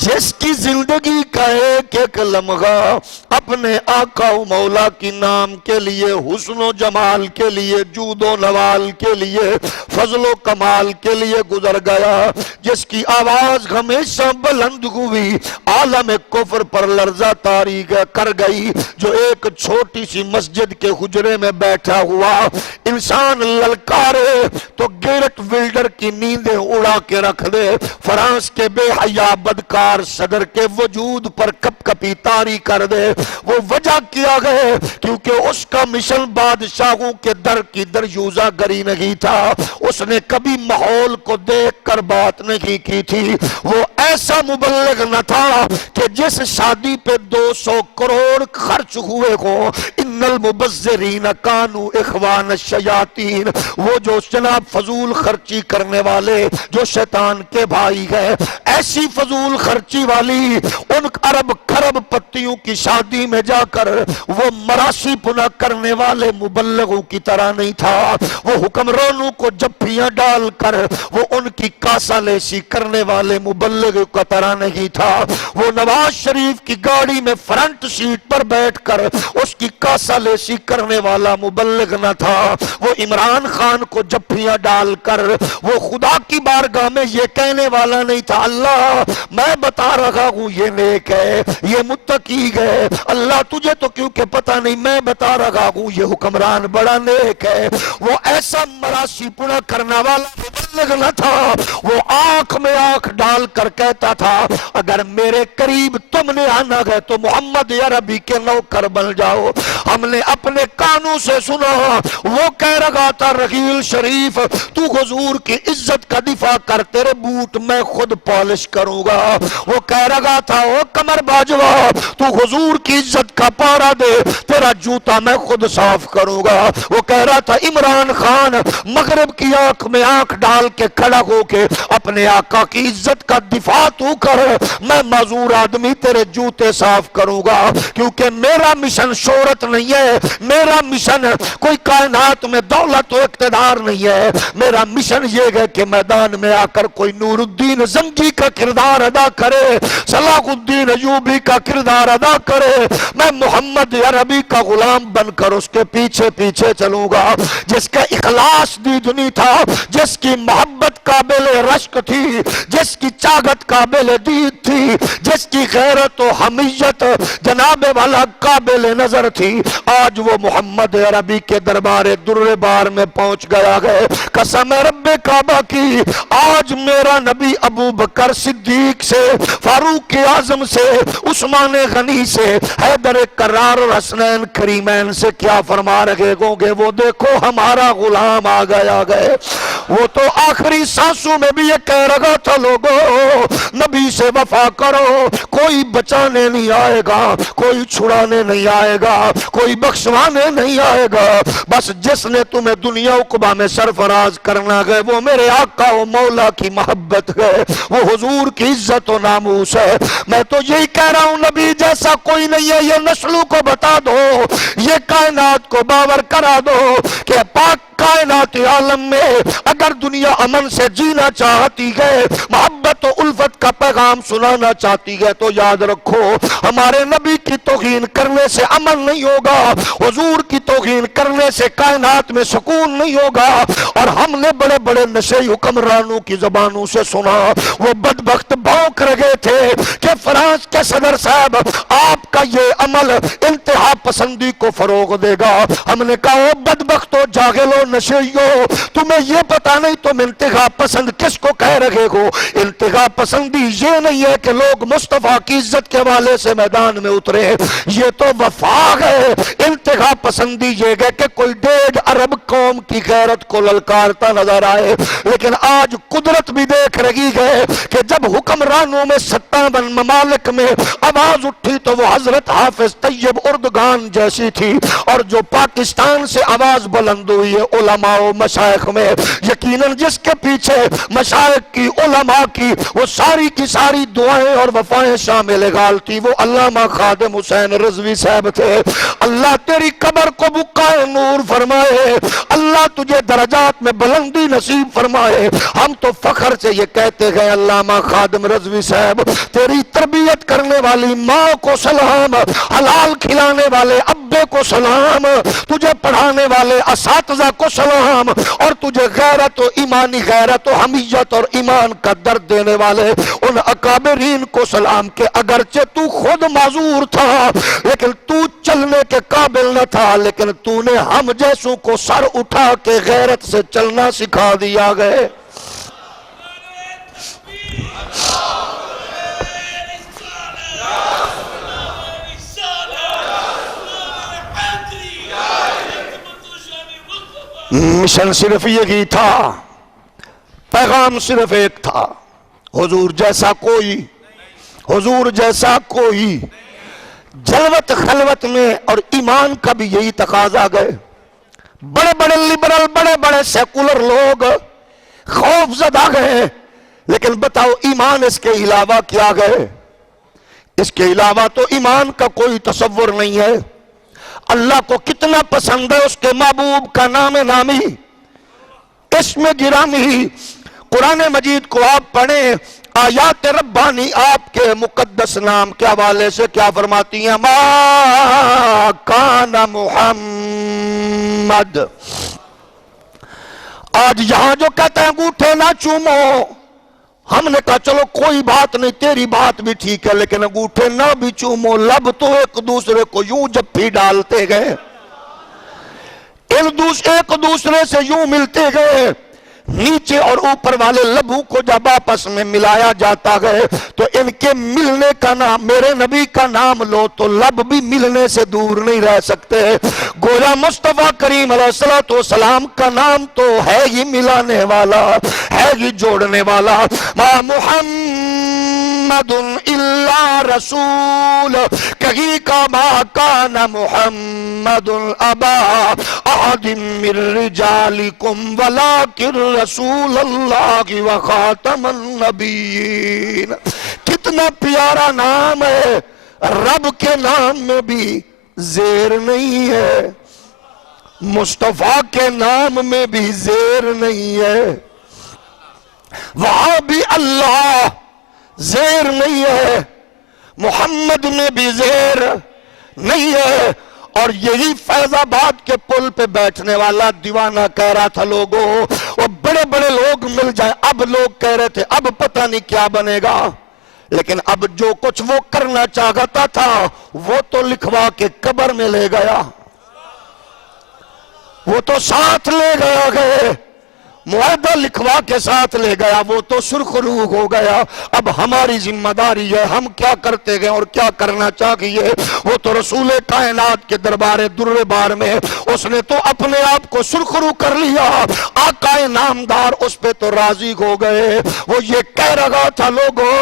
جس کی زندگی کا ایک ایک لمحہ اپنے آقا و مولا کی نام کے لیے، حسن و جمال کے لیے، جود و نوال کے لیے، فضل و کمال کے لیے گزر گیا، جس کی آواز ہمیشہ بلند ہوئی عالم کفر پر لرزہ طاری کر گئی، جو ایک چھوٹی سی مسجد کے حجرے میں بیٹھا ہوا انسان للکارے تو گیرٹ ولڈر کی نیندیں اڑا کے رکھ دے، فرانس کے بے حیا بدکار صدر کے وجود پر کپ کپی طاری کر دے۔ وہ وجہ کیا گئے کیونکہ اس کا مشن بادشاہوں کے در کی دریوزہ گری نہیں تھا، اس نے کبھی ماحول کو دیکھ کر بات نہیں کی تھی، وہ ایسا مبلغ نہ تھا کہ جس شادی پہ 200 کروڑ خرچ ہوئے ہوں، ان المبذرین کانوا اخوان الشیاطین، وہ جو جناب فضول خرچی کرنے والے جو شیطان کے بھائی ہیں، ایسی فضول خرچی والی ان ارب خرب پتیوں کی شادی میں جا کر وہ مراسی پنا کرنے والے مبلغوں کی طرح نہیں تھا، وہ حکمرانوں کو جپیاں ڈال کر وہ ان کی کاسا لیسی کرنے والے مبلغوں کا طرح نہیں تھا، وہ نواز شریف کی گاڑی میں فرنٹ سیٹ پر بیٹھ کر اس کی کاسا لیسی کرنے والا مبلغ نہ تھا، وہ عمران خان کو جپیاں ڈال کر وہ خدا کی بارگاہ میں یہ کہنے والا نہیں تھا اللہ میں بتا رہا ہوں یہ نیک ہے، یہ متقی ہے، اللہ تجھے تو کیونکہ پتہ نہیں، میں بتا رہا ہوں یہ حکمران بڑا نیک ہے۔ وہ ایسا مراسی پنا کرنے والا مبلغ نہ تھا، وہ آنکھ میں آنکھ ڈال کر کہتا تھا اگر میرے قریب تم نے آنا ہے تو محمد عربی کے نوکر بن جاؤ۔ ہم نے اپنے کانوں سے سنا وہ کہہ رہا تھا رحیل شریف تو حضور کی عزت کا دفاع کر، تیرے بوٹ میں خود پالش کروں گا۔ وہ کہہ رہا تھا او کمر باجوا تو حضور کی عزت کا پارا دے، تیرا جوتا میں خود صاف کروں گا۔ وہ کہہ رہا تھا عمران خان مغرب کی آنکھ میں آنکھ ڈال کے کھڑا ہو کے اپنے آقا کی عزت کا دفاع تو کر، میں معذور آدمی تیرے جوتے صاف کروں گا، کیونکہ میرا مشن شہرت نہیں ہے، میرا مشن کوئی کائنات میں دولت و اقتدار نہیں ہے، میرا مشن یہ ہے کہ میدان میں آ کر کوئی نور الدین زنگی کا کردار ادا کرے، صلاح الدین ایوبی کا کردار ادا کرے، میں محمد عربی کا غلام بن کر اس کے پیچھے پیچھے چلوں گا۔ جس کا اخلاص دیدنی تھا، جس کی محبت قابل رشک تھی، جس کی چاگت قابل دید تھی، جس کی غیرت و حمیت جناب والا قابل نظر تھی، آج وہ محمد عربی کے دربار در بار میں پہنچ گیا ہے۔ قسم رب کعبہ کی آج میرا نبی ابو بکر صدیق سے، فاروق اعظم سے، عثمان غنی سے، حیدر کرار اور حسنین کریمین سے کیا فرما رہے ہوں گے، وہ دیکھو ہمارا غلام آ گیا گئے۔ وہ تو آخری سانسوں میں بھی یہ کہہ رہا تھا لوگوں نبی سے وفا کرو، کوئی بچانے نہیں آئے گا، کوئی چھڑانے نہیں آئے گا، کوئی بخشوانے نہیں آئے گا، بس جس نے تمہیں دنیا عقبہ میں سرفراز کرنا ہے وہ میرے آقا و مولا کی محبت ہے، وہ حضور کی عزت و ناموس ہے۔ میں تو یہی کہہ رہا ہوں نبی جیسا کوئی نہیں ہے، یہ نسلوں کو بتا دو، یہ کائنات کو باور کرا دو کہ پاک کائنات عالم میں اگر دنیا امن سے جینا چاہتی ہے، محبت و الفت کا پیغام سنانا چاہتی ہے، تو یاد رکھو ہمارے نبی کی توہین کرنے سے امن نہیں ہوگا، حضور کی توہین کرنے سے کائنات میں سکون نہیں ہوگا۔ اور ہم نے بڑے بڑے نشئی حکمرانوں کی زبانوں سے سنا، وہ بدبخت بھونک رہے تھے کہ فرانس کے صدر صاحب آپ کا یہ عمل انتہا پسندی کو فروغ دے گا۔ ہم نے کہا وہ بدبختو جاہلو نشیو، تمہیں یہ پتا نہیں تم انتہا پسند کس کو کہہ رہے ہو؟ انتہا پسندی یہ نہیں ہے کہ لوگ مصطفیٰ کی عزت کے والے سے میدان میں اترے، یہ تو وفا ہے۔ انتہا پسندی یہ ہے کہ کوئی 1.5 ارب قوم کی غیرت کو للکارتا نظر آئے، لیکن آج قدرت بھی دیکھ رہی ہے کہ جب حکمرانوں میں 57 ممالک میں آواز اٹھی تو وہ حضرت حافظ طیب اردگان جیسی تھی، اور جو پاکستان سے آواز بلند ہوئی ہے علماء و مشائخ میں، یقیناً جس کے پیچھے مشائخ کی علماء کی وہ ساری کی ساری دعائیں اور وفائیں شامل غال تھی، وہ علامہ خادم حسین رضوی صاحب تھے۔ اللہ تیری قبر کو بقائے نور فرمائے، اللہ تجھے درجات میں بلندی نصیب فرمائے۔ ہم تو فخر سے یہ کہتے ہیں علامہ خادم رضوی صاحب تیری تربیت کرنے والی ماں کو سلام، حلال کھلانے والے ابے کو سلام، تجھے پڑھانے والے اساتذہ کو سلام، اور تجھے غیرت و ایمانی غیرت و حمیت اور ایمان کا درد دینے والے ان اکابرین کو سلام کہ اگرچہ تو خود معذور تھا لیکن تو چلنے کے قابل نہ تھا، لیکن تو نے ہم جیسوں کو سر اٹھا کے غیرت سے چلنا سکھا دیا گئے۔ مشن صرف یہی تھا، پیغام صرف ایک تھا، حضور جیسا کوئی، حضور جیسا کوئی۔ جلوت خلوت میں اور ایمان کا بھی یہی تقاضا گئے۔ بڑے بڑے لبرل، بڑے بڑے سیکولر لوگ خوف زدہ گئے، لیکن بتاؤ ایمان اس کے علاوہ کیا گئے؟ اس کے علاوہ تو ایمان کا کوئی تصور نہیں ہے۔ اللہ کو کتنا پسند ہے اس کے محبوب کا نام نامی، اسم گرامی۔ قرآن مجید کو آپ پڑھیں، آیات ربانی آپ کے مقدس نام کے حوالے سے کیا فرماتی ہیں؟ ما کان محمد۔ آج یہاں جو کہتے ہیں انگوٹھے نہ چومو، ہم نے کہا چلو کوئی بات نہیں، تیری بات بھی ٹھیک ہے، لیکن انگوٹھے نہ بھی چومو، لب تو ایک دوسرے کو یوں جپھی ڈالتے گئے، ایک دوسرے سے یوں ملتے گئے، نیچے اور اوپر والے لبوں کو جب آپس میں ملایا جاتا گئے تو ان کے ملنے کا نام، میرے نبی کا نام لو تو لب بھی ملنے سے دور نہیں رہ سکتے۔ گویا مصطفیٰ کریم علیہ السلام کا نام تو ہے ہی ملانے والا، ہے ہی جوڑنے والا۔ ما محمد الا رسول، کہیں کا ما کان محمد ابا احد من رجالکم ولکن رسول اللہ وخاتم النبیین۔ کتنا پیارا نام ہے، رب کے نام میں بھی زیر نہیں ہے، مصطفیٰ کے نام میں بھی زیر نہیں ہے، وہاں بھی اللہ زیر نہیں ہے، محمد میں بھی زیر نہیں ہے۔ اور یہی فیض آباد کے پل پہ بیٹھنے والا دیوانہ کہہ رہا تھا لوگوں، وہ بڑے بڑے لوگ مل جائیں، اب لوگ کہہ رہے تھے اب پتہ نہیں کیا بنے گا، لیکن اب جو کچھ وہ کرنا چاہتا تھا وہ تو لکھوا کے قبر میں لے گیا، وہ تو ساتھ لے گئے، معاہدہ لکھوا کے ساتھ لے گیا، وہ تو سرخ روح ہو گیا۔ اب ہماری ذمہ داری ہے ہم کیا کرتے گئے اور کیا کرنا چاہیے۔ وہ تو رسول کائنات کے دربار در بار میں اس نے تو اپنے آپ کو سرخ روح کر لیا، آقا نامدار اس پہ تو راضی ہو گئے۔ وہ یہ کہہ رہا تھا لوگوں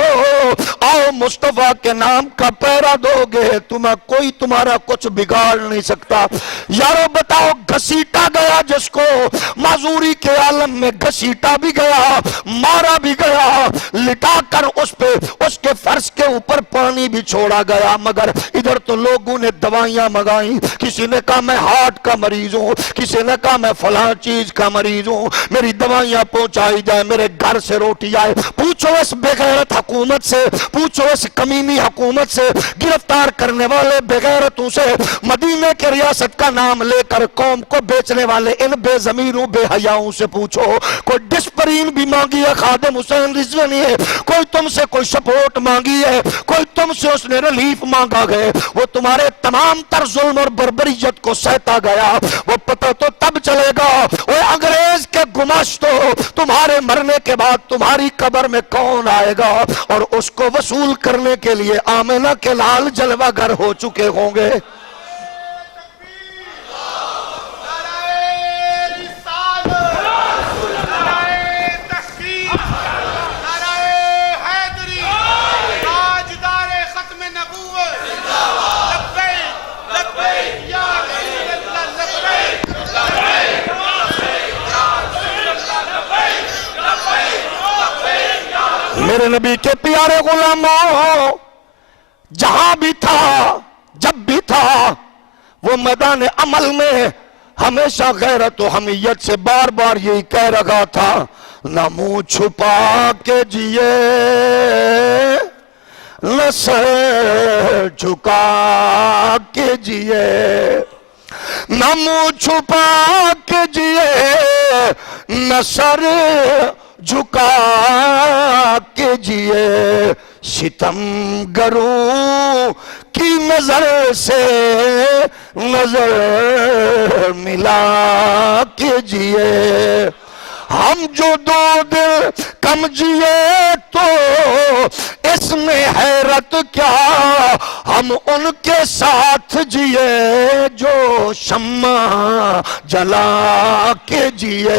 آؤ مصطفیٰ کے نام کا پہرا دو گے، تمہیں کوئی تمہارا کچھ بگاڑ نہیں سکتا۔ یارو بتاؤ گھسیٹا گیا جس کو، معذوری کے عالم میں گھسیٹا بھی گیا، مارا بھی گیا، لٹا کر اس پہ اس کے فرش کے اوپر پانی بھی چھوڑا گیا، مگر ادھر تو لوگوں نے دوائیاں منگائیں، کسی نے کہا میں ہارٹ کا مریض ہوں، کسی نے کہا میں فلاں چیز کا مریض ہوں، میری دوائیاں پہنچائی جائے، میرے گھر سے روٹی آئے۔ پوچھو اس بے غیرت حکومت سے، پوچھو اس کمینی حکومت سے، گرفتار کرنے والے بے غیرتوں سے، مدینے کے ریاست کا نام لے کر قوم کو بیچنے والے ان بے ضمیروں بے حیاؤں سے پوچھو۔ کوئی ڈسپرین بھی مانگی ہے خادم حسین رضوانی ہے، کوئی تم سے کوئی سپورٹ مانگی ہے، کوئی تم سے اس نے ریلیف مانگا گئے، وہ تمہارے تمام تر ظلم اور بربریت کو سہتا گیا۔ وہ پتہ تو تب چلے گا وہ انگریز کے گماشتو تمہارے مرنے کے بعد تمہاری قبر میں کون آئے گا، اور اس کو وصول کرنے کے لیے آمنہ کے لال جلوہ گر ہو چکے ہوں گے۔ میرے نبی کے پیارے غلاموں، جہاں بھی تھا جب بھی تھا وہ میدان عمل میں ہمیشہ غیرت و حمیت سے بار بار یہی کہہ رہا تھا، نہ منہ چھپا کے جیے نہ سر جھکا کے جیے، نہ منہ چھپا کے جیے نہ سر جھکا کے جیے، ستم گروں کی نظر سے نظر ملا کے جیے، ہم جو دو دل کم جیے تو اس میں حیرت کیا، ہم ان کے ساتھ جیے جو شمع جلا کے جیے۔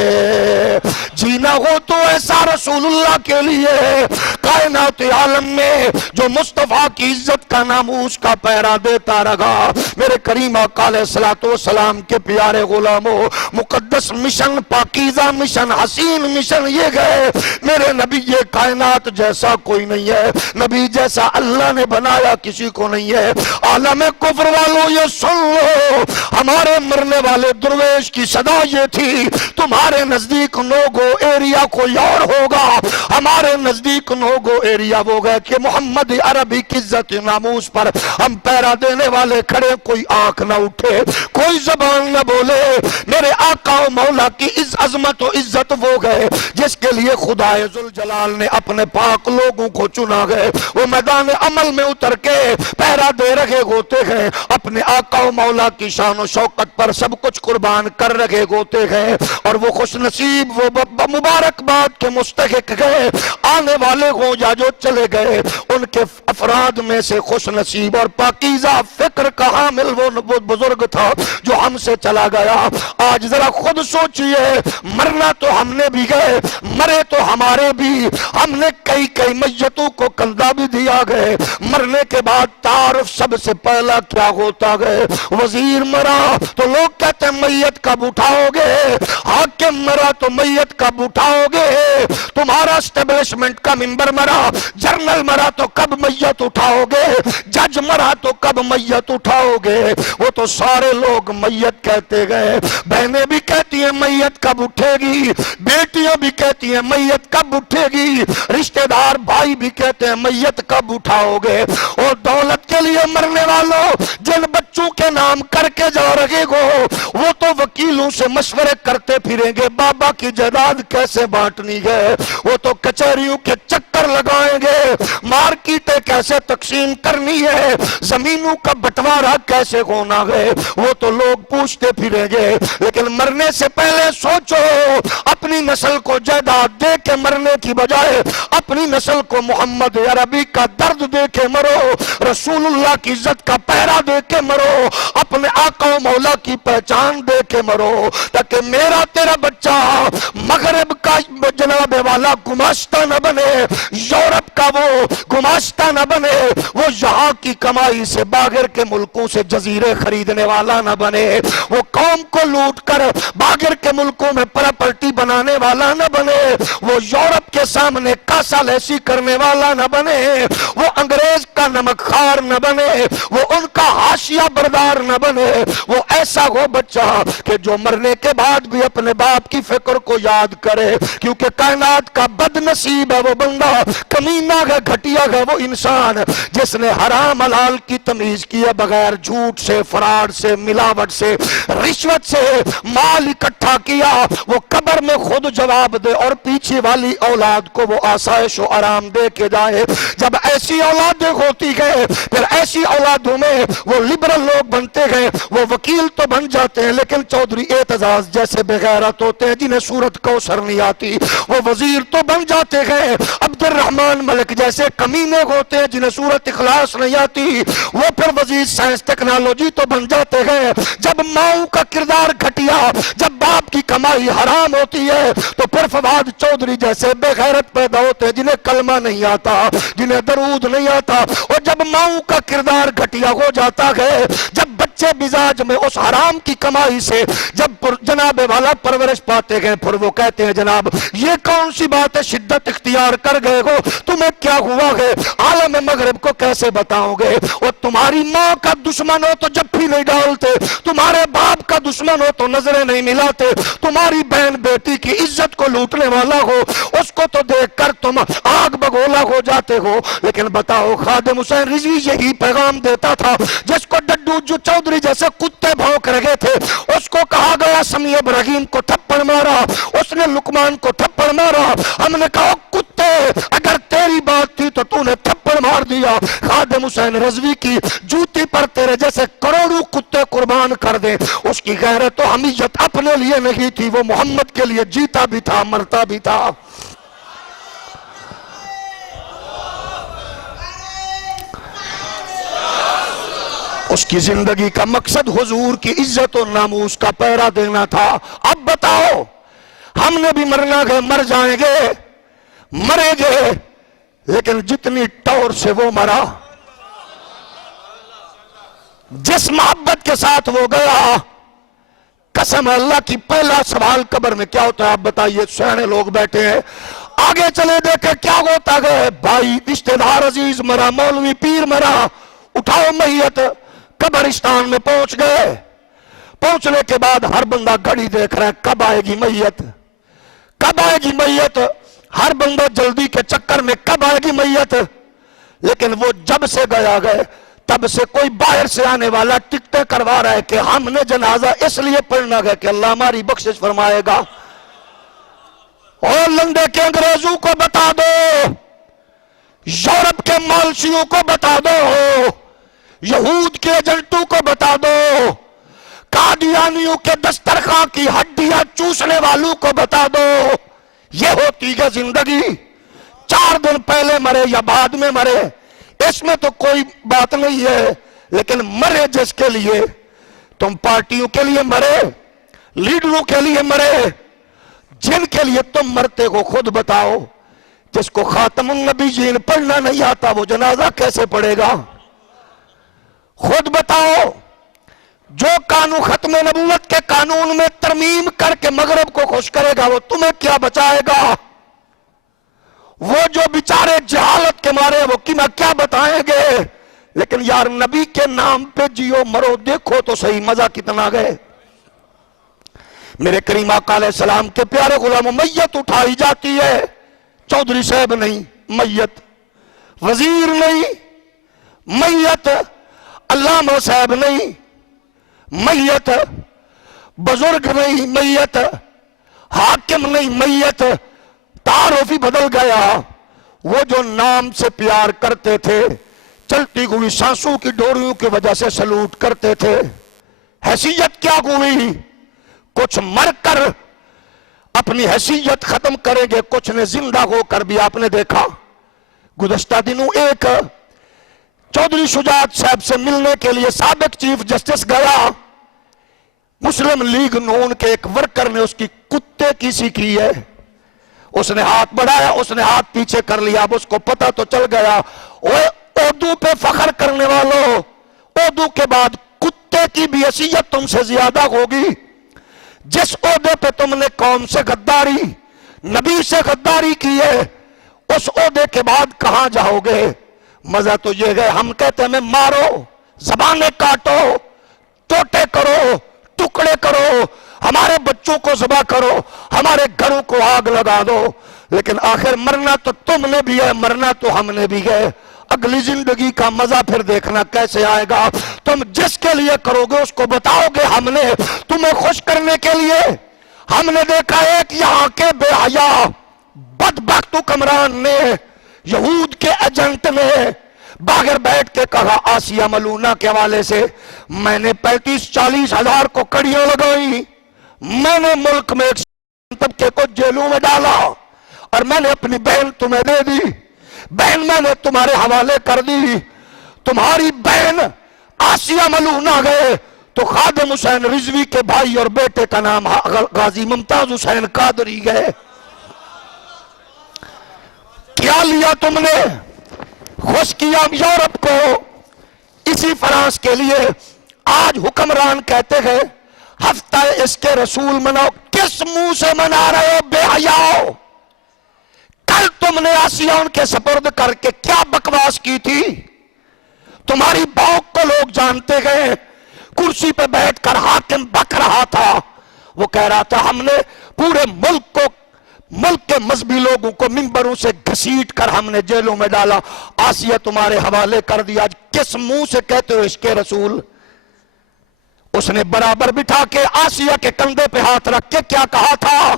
جینا ہو تو ایسا رسول اللہ کے لیے کائنات عالم میں جو مصطفیٰ کی عزت کا ناموس کا پہرا دیتا رہا۔ میرے کریم آقا علیہ السلام کے پیارے غلاموں، مقدس مشن، پاکیزہ مشن، حسین مشن یہ گئے۔ میرے نبی یہ کائنات جیسا کوئی نہیں ہے، نبی جیسا اللہ نے بنایا کسی کو نہیں ہے۔ عالم کفر والوں یہ سن لو، ہمارے مرنے والے درویش کی صدا یہ تھی، تمہارے نزدیک نو گو گو ایریا کوئی اور ہوگا، ہمارے نزدیک نو گو ایریا وہ گئے کہ محمد عربی کی عزت ناموس پر ہم پیرا دینے والے کھڑے، کوئی آنکھ نہ اٹھے، کوئی زبان نہ بولے۔ میرے آقا و مولا کی عظمت و عزت وہ گئے جس کے لیے خدا ذوالجلال نے اپنے پاک لوگوں کو چنا گئے، وہ میدان عمل میں اتر کے پہرا دے رہے ہوتے ہیں، اپنے آقا و مولا کی شان و شوکت پر سب کچھ قربان کر رہے ہوتے ہیں، اور وہ خوش نصیب، وہ مبارکباد کے مستحق گئے، آنے والے ہوں یا جو چلے گئے، ان کے افراد میں سے خوش نصیب اور پاکیزہ فکر کا حامل وہ بزرگ تھا جو ہم سے چلا گیا۔ آج ذرا خود سوچئے، مرنا تو ہم نے بھی گئے، مرے تو ہمارے بھی، ہم نے کئی میتوں کو کندھا بھی دیا گئے، مرنے کے بعد تعارف سب سے پہلا کیا ہوتا گئے؟ وزیر مرا تو لوگ کہتے ہیں میت کب اٹھاؤ گے، حاکم مرا تو میت کب اٹھاؤ گے، تمہارا اسٹیبلشمنٹ کا ممبر مرا، جرنل مرا تو کب میت اٹھاؤ گے، جج مرا تو کب میت اٹھاؤ گے؟ وہ تو سارے لوگ میت کہتے گئے، بہنیں بھی کہتی ہیں میت کب اٹھے گی، بیٹیاں بھی کہتی ہیں میت کب اٹھے گی، رشتہ دار بھائی بھی کہتے ہیں میت کب اٹھاؤ گے؟ اور دولت کے لیے مرنے والوں، جن بچوں کے نام کر کے جا رہے ہو، وہ تو وکیلوں سے مشورے کرتے پھریں گے بابا کی جائیداد کیسے بانٹنی ہے، وہ تو کچہریوں کے چکر لگائیں گے، مارکیٹیں کیسے تقسیم کرنی ہے، زمینوں کا بٹوارہ کیسے ہونا ہے، وہ تو لوگ پوچھتے پھریں گے۔ لیکن مرنے سے پہلے سوچو، اپنی نسل کو جائیداد دے کے مرنے کی بجائے اپنی نسل کو محمد عربی کا درد دے کے مرو، رسول اللہ کی عزت کا پہرا دے کے مرو، اپنے آقا و مولا کی پہچان دے کے مرو، تاکہ میرا تیرا بچہ مغرب کا جناب والا گماشتہ نہ بنے، یورپ کا وہ گماشتہ نہ بنے، وہ یہاں کی کمائی سے باہر کے ملکوں سے جزیرے خریدنے والا نہ بنے، وہ قوم کو لوٹ کر باہر کے ملکوں میں پراپرٹی بنانے والا نہ بنے، وہ یورپ کے سامنے کاسا لیسی کرنے والا نہ بنے، وہ انگریز کا نمک خار نہ بنے، وہ ان کا حاشیہ بردار نہ بنے، وہ ایسا ہو بچہ کہ جو مرنے کے بعد بھی اپنے باپ کی فکر کو یاد کرے، کیونکہ کائنات کا بد نصیب ہے وہ بندہ، کمینہ ہے، گھٹیا ہے وہ انسان جس نے حرام حلال کی تمیز کیے بغیر جھوٹ سے، فراڈ سے، ملاوٹ سے، رشوت سے مال اکٹھا کیا، وہ قبر میں خود جواب دے اور پیچھے والی اولاد کو وہ آسائش و آرام دے کے جائے۔ جب ایسی اولادیں ہوتی گئے، پھر ایسی اولادوں میں وہ لبرل لوگ بنتے گئے، وہ وکیل تو بن جاتے ہیں لیکن چودھری اعتزاز جیسے بغیرت ہوتے ہیں جنہیں سورت کوثر نہیں آتی، وہ وزیر تو بن جاتے گئے، عبد الرحمن ملک جیسے کمینے ہوتے ہیں جنہیں سورت اخلاص نہیں آتی، وہ پھر وزیر سائنس ٹیکنالوجی تو بن جاتے گئے۔ جب ماؤں کا کردار گھٹیا، جب باپ کی کمائی حرام ہوتی ہے، تو پھر فواد چودھری جیسے بے غیرت پیدا ہوتے ہیں جنہیں کلمہ نہیں آتا، جنہیں درود نہیں آتا، اور جب ماؤں کا کردار گھٹیا ہو جاتا ہے، جب بچے مزاج میں اس حرام کی کمائی سے جب جناب والا پرورش پاتے گئے، پھر وہ کہتے ہیں جناب یہ کون سی بات ہے، شدت اختیار کر گئے ہو، تمہیں کیا ہوا ہے، عالم مغرب کو کیسے بتاؤ گے، اور تمہاری ماں کا دشمن ہو تو جفی نہیں ڈالتے، تمہارے باپ کا دشمن ہو تو نظریں نہیں ملاتے، تمہاری بہن بیٹی کی عزت کو لوٹنے والا ہو اس کو تو دیکھ کر تم آگ بگولا ہو جاتے ہو۔ لیکن بتاؤ، خادم حسین رضوی یہی پیغام دیتا تھا، جس کو ڈڈو جو چودھری جیسے کتے بھونک رہے تھے، اس کو کہا گیا سمیع ابراہیم کو تھپڑ مارا، اس نے لقمان کو تھپڑ مارا، ہم نے کہا کتے اگر تیری بات تھی تو تو نے تھپڑ مار دیا، خادم حسین رضوی کی جوتی پر تیرے جیسے کروڑوں کتے قربان کر دیں، اس کی غیرت و حمیت اپنے لیے نہیں تھی، وہ محمد کے لیے جیتا بھی تھا، مرتا بھی تھا۔ اس کی زندگی کا مقصد حضور کی عزت و ناموس کا پہرا دینا تھا۔ اب بتاؤ، ہم نے بھی مرنا گے، مر جائیں گے، مریں گے، لیکن جتنی ٹور سے وہ مرا، جس محبت کے ساتھ وہ گیا، قسم اللہ کی پہلا سوال قبر میں کیا ہوتا ہے آپ بتائیے، سیانے لوگ بیٹھے ہیں، آگے چلے دیکھیں کیا ہوتا گئے، بھائی رشتہ دار عزیز مرا، مولوی پیر مرا، اٹھاؤ میت، قبرستان میں پہنچ گئے، پہنچنے کے بعد ہر بندہ گھڑی دیکھ رہا ہے کب آئے گی میت، کب آئے گی میت؟ ہر بندہ جلدی کے چکر میں کب آئے گی میت؟ لیکن وہ جب سے گیا گئے تب سے کوئی باہر سے آنے والا ٹکٹیں کروا رہا ہے کہ ہم نے جنازہ اس لیے پڑھنا گیا کہ اللہ ہماری بخشش فرمائے گا۔ اور لندے کے انگریزوں کو بتا دو، یورپ کے مالشیوں کو بتا دو، یہود کے ایجنٹوں کو بتا دو، قادیانیوں کے دسترخوان کی ہڈیاں چوسنے والوں کو بتا دو، یہ ہوتی ہے زندگی۔ 4 دن پہلے مرے یا بعد میں مرے اس میں تو کوئی بات نہیں ہے، لیکن مرے جس کے لیے، تم پارٹیوں کے لیے مرے، لیڈروں کے لیے مرے، جن کے لیے تم مرتے ہو خود بتاؤ۔ جس کو خاتم النبیین پڑھنا نہیں آتا وہ جنازہ کیسے پڑھے گا؟ خود بتاؤ۔ جو قانون ختم نبوت کے قانون میں ترمیم کر کے مغرب کو خوش کرے گا وہ تمہیں کیا بچائے گا؟ وہ جو بیچارے جہالت کے مارے وہ کیا بتائیں گے؟ لیکن یار نبی کے نام پہ جیو مرو، دیکھو تو صحیح مزہ کتنا گئے۔ میرے کریم آقا علیہ السلام کے پیارے غلاموں، میت اٹھائی جاتی ہے، چودھری صاحب نہیں میت، وزیر نہیں میت، علامہ صاحب نہیں میت، بزرگ نہیں میت، حاکم نہیں میت، تعارف ہی بدل گیا۔ وہ جو نام سے پیار کرتے تھے، چلتی ہوئی سانسوں کی ڈوریوں کی وجہ سے سلوٹ کرتے تھے، حیثیت کیا ہوئی؟ کچھ مر کر اپنی حیثیت ختم کریں گے، کچھ نے زندہ ہو کر بھی آپ نے دیکھا۔ گزشتہ دنوں ایک چودھری شجاعت صاحب سے ملنے کے لیے سابق چیف جسٹس گیا، مسلم لیگ نون کے ایک ورکر نے اس کی کتے کی سی کی ہے، اس نے ہاتھ بڑھایا، اس نے ہاتھ پیچھے کر لیا، اب اس کو پتہ تو چل گیا۔ اردو پہ فخر کرنے والوں، اردو کے بعد کتے کی بھی حیثیت تم سے زیادہ ہوگی۔ جس عہدے پہ تم نے قوم سے غداری، نبی سے غداری کی ہے، اس عہدے کے بعد کہاں جاؤ گے؟ مزہ تو یہ ہے، ہم کہتے ہیں مارو، زبانیں کاٹو، ٹوٹے کرو، ٹکڑے کرو، ہمارے بچوں کو ذبح کرو، ہمارے گھروں کو آگ لگا دو، لیکن آخر مرنا تو تم نے بھی ہے، مرنا تو ہم نے بھی ہے۔ اگلی زندگی کا مزہ پھر دیکھنا کیسے آئے گا۔ تم جس کے لیے کرو گے اس کو بتاؤ گے ہم نے تمہیں خوش کرنے کے لیے۔ ہم نے دیکھا ایک یہاں کے بے حیا بدبخت حکمران نے، یہود کے ایجنٹ نے باہر بیٹھ کے کہا آسیہ ملونہ کے حوالے سے، میں نے 35-40 ہزار کو کڑیاں لگائی، میں نے ملک میں ایک طبقے کو جیلوں میں ڈالا، اور میں نے اپنی بہن تمہیں دے دی، بہن میں نے تمہارے حوالے کر دی، تمہاری بہن آسیہ ملونہ گئے تو خادم حسین رضوی کے بھائی اور بیٹے کا نام غازی ممتاز حسین قادری گئے۔ کیا لیا تم نے؟ خوش کیا یورپ کو، اسی فرانس کے لیے آج حکمران کہتے ہیں ہفتہ اس کے رسول مناؤ۔ کس منہ سے منا رہے ہو بے حیاؤ؟ کل تم نے آسیان کے سپرد کر کے کیا بکواس کی تھی؟ تمہاری بھوک کو لوگ جانتے گئے، کرسی پہ بیٹھ کر حاکم بک رہا تھا، وہ کہہ رہا تھا ہم نے پورے ملک کو، ملک کے مذہبی لوگوں کو منبروں سے گھسیٹ کر ہم نے جیلوں میں ڈالا، آسیہ تمہارے حوالے کر دیا۔ آج کس منہ سے کہتے ہو عشق رسول؟ اس نے برابر بٹھا کے آسیہ کے کندھے پہ ہاتھ رکھ کے کیا کہا تھا؟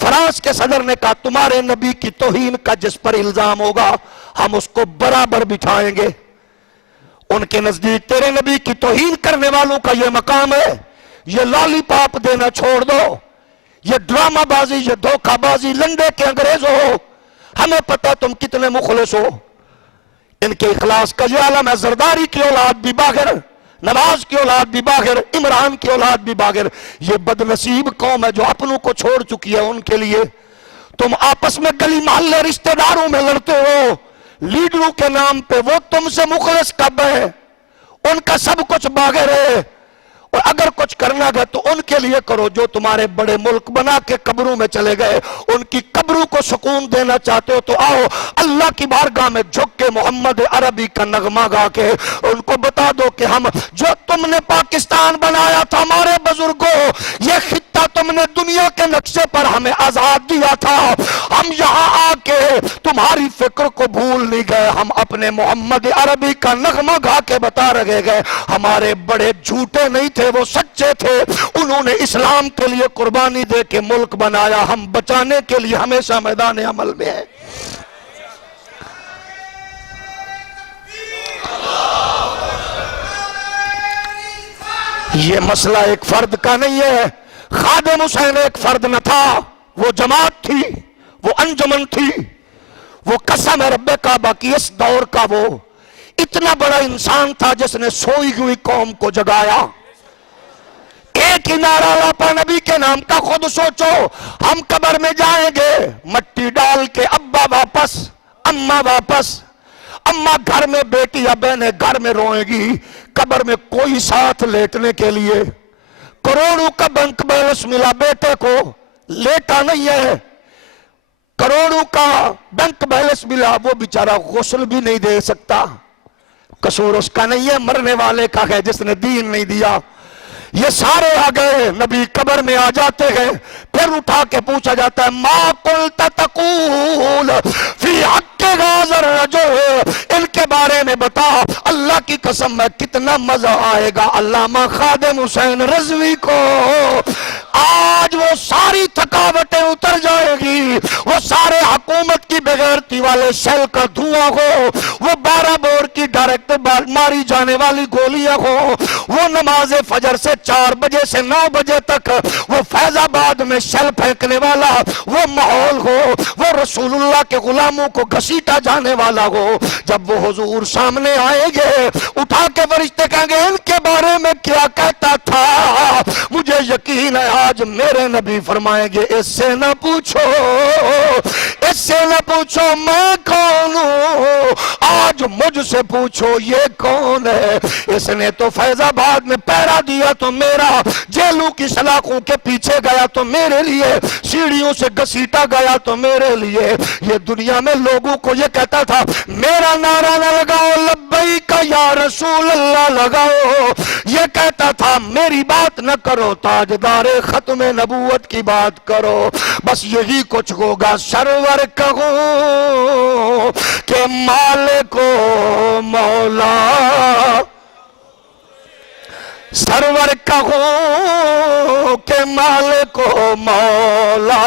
فرانس کے صدر نے کہا تمہارے نبی کی توہین کا جس پر الزام ہوگا ہم اس کو برابر بٹھائیں گے۔ ان کے نزدیک تیرے نبی کی توہین کرنے والوں کا یہ مقام ہے، یہ لالی پاپ دینا چھوڑ دو، یہ ڈرامہ بازی، یہ دھوکہ بازی، لنڈے کے انگریز ہو، ہمیں پتہ تم کتنے مخلص ہو۔ ان کے اخلاص کا یہ عالم ہے، زرداری کی اولاد بھی باہر، نواز کی اولاد بھی باہر، عمران کی اولاد بھی باہر۔ یہ بد نصیب قوم ہے جو اپنوں کو چھوڑ چکی ہے، ان کے لیے تم آپس میں گلی محلے رشتہ داروں میں لڑتے ہو، لیڈروں کے نام پہ وہ تم سے مخلص کب ہے؟ ان کا سب کچھ باہر ہے، اور اگر کچھ کرنا گیا تو ان کے لیے کرو جو تمہارے بڑے ملک بنا کے قبروں میں چلے گئے، ان کی قبروں کو سکون دینا چاہتے ہو تو آؤ اللہ کی بارگاہ میں جھک کے محمد عربی کا نغمہ گا کے ان کو بتا دو کہ ہم جو تم نے پاکستان بنایا تھا ہمارے بزرگوں، یہ خطہ تم نے دنیا کے نقشے پر ہمیں آزاد دیا تھا، ہم یہاں آ کے تمہاری فکر کو بھول نہیں گئے، ہم اپنے محمد عربی کا نغمہ گا کے بتا رہے گئے ہمارے بڑے جھوٹے نہیں تھے، وہ سچے تھے، انہوں نے اسلام کے لیے قربانی دے کے ملک بنایا، ہم بچانے کے لیے ہمیشہ میدان عمل میں ہیں۔ یہ مسئلہ ایک فرد کا نہیں ہے، خادم حسین ایک فرد نہ تھا، وہ جماعت تھی، وہ انجمن تھی، وہ قسم رب کعبہ کی اس دور کا وہ اتنا بڑا انسان تھا جس نے سوئی ہوئی قوم کو جگایا۔ ایک ہی نعرہ لاپا نبی کے نام کا، خود سوچو ہم قبر میں جائیں گے مٹی ڈال کے، ابا واپس، اماں واپس، اماں گھر میں، بیٹی یا بہنیں گھر میں روئیں گی، قبر میں کوئی ساتھ لیٹنے کے لیے، کروڑوں کا بینک بیلنس ملا بیٹے کو، لیٹا نہیں ہے، کروڑوں کا بینک بیلنس ملا، وہ بیچارہ غسل بھی نہیں دے سکتا، قصور اس کا نہیں ہے، مرنے والے کا ہے جس نے دین نہیں دیا۔ یہ سارے آ گئے، نبی قبر میں آ جاتے ہیں، پھر اٹھا کے پوچھا جاتا ہے ما قلت تقول فی حق غازی الرجل، ان کے بارے میں بتا، اللہ کی قسم میں کتنا مزہ آئے گا علامہ خادم حسین رضوی کو، آج وہ ساری تھکاوٹیں اتر جائے گی، وہ سارے حکومت کی بغیرتی والے شیل کا دھواں ہو، وہ 12 بور کی ڈائریکٹ ماری جانے والی گولیاں ہو، وہ نماز فجر سے 4 بجے سے 9 بجے تک وہ فیض آباد میں شیل پھینکنے والا وہ ماحول ہو، وہ رسول اللہ کے غلاموں کو گھسیٹا جانے والا ہو، جب وہ حضور سامنے آئیں گے اٹھا کے فرشتے کہیں گے ان کے بارے میں کیا کہتا تھا، مجھے یقین ہے آج میرے نبی فرمائیں گے اس سے نہ پوچھو، اس سے نہ پوچھو میں کون ہوں، آج مجھ سے پوچھو یہ کون ہے، اس نے تو فیض آباد میں پہرا دیا تو میرا، جیلوں کی سلاخوں کے پیچھے گیا تو میرے لیے، سیڑھیوں سے گھسیٹا گیا تو میرے لیے، یہ دنیا میں لوگوں کو یہ کہتا تھا میرا نعرہ نہ لگاؤ لبیک یا رسول اللہ لگاؤ، یہ کہتا تھا میری بات نہ کرو تاجدار ختم نبوت کی بات کرو، بس یہی کچھ ہوگا سرور کہوں کہ مالک و مولا، سرور کہوں کہ مالک و مولا۔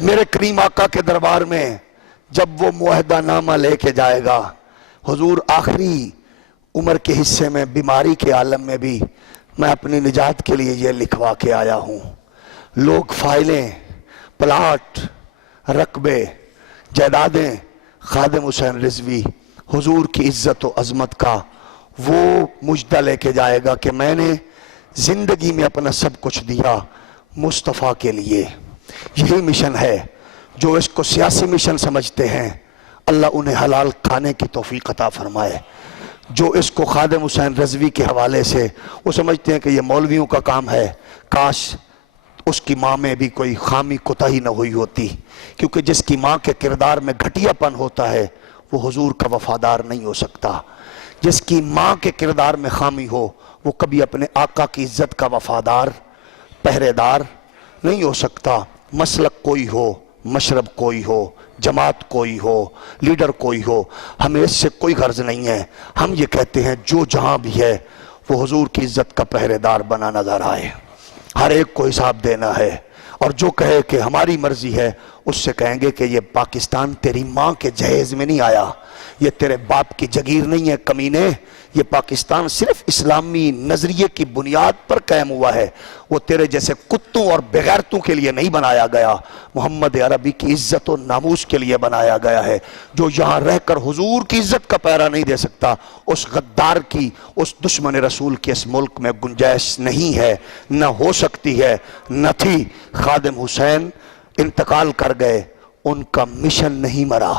میرے کریم آقا کے دربار میں جب وہ معاہدہ نامہ لے کے جائے گا، حضور آخری عمر کے حصے میں بیماری کے عالم میں بھی میں اپنی نجات کے لیے یہ لکھوا کے آیا ہوں، لوگ فائلیں، پلاٹ، رقبے، جائیدادیں، خادم حسین رضوی حضور کی عزت و عظمت کا وہ مجدہ لے کے جائے گا کہ میں نے زندگی میں اپنا سب کچھ دیا مصطفیٰ کے لیے۔ یہی مشن ہے، جو اس کو سیاسی مشن سمجھتے ہیں اللہ انہیں حلال کھانے کی توفیق عطا فرمائے، جو اس کو خادم حسین رضوی کے حوالے سے وہ سمجھتے ہیں کہ یہ مولویوں کا کام ہے، کاش اس کی ماں میں بھی کوئی خامی کوتاہی نہ ہوئی ہوتی، کیونکہ جس کی ماں کے کردار میں گھٹیا پن ہوتا ہے وہ حضور کا وفادار نہیں ہو سکتا، جس کی ماں کے کردار میں خامی ہو وہ کبھی اپنے آقا کی عزت کا وفادار پہرے دار نہیں ہو سکتا۔ مسلک کوئی ہو، مشرب کوئی ہو، جماعت کوئی ہو، لیڈر کوئی ہو، ہمیں اس سے کوئی غرض نہیں ہے، ہم یہ کہتے ہیں جو جہاں بھی ہے وہ حضور کی عزت کا پہرے دار بنا نظر آئے، ہر ایک کو حساب دینا ہے، اور جو کہے کہ ہماری مرضی ہے اس سے کہیں گے کہ یہ پاکستان تیری ماں کے جہیز میں نہیں آیا، یہ تیرے باپ کی جگیر نہیں ہے کمینے، یہ پاکستان صرف اسلامی نظریے کی بنیاد پر قائم ہوا ہے، وہ تیرے جیسے کتوں اور بغیرتوں کے لیے نہیں بنایا گیا، محمد عربی کی عزت و ناموس کے لیے بنایا گیا ہے۔ جو یہاں رہ کر حضور کی عزت کا پہرا نہیں دے سکتا، اس غدار کی، اس دشمن رسول کی اس ملک میں گنجائش نہیں ہے، نہ ہو سکتی ہے، نہ تھی۔ خادم حسین انتقال کر گئے، ان کا مشن نہیں مرا،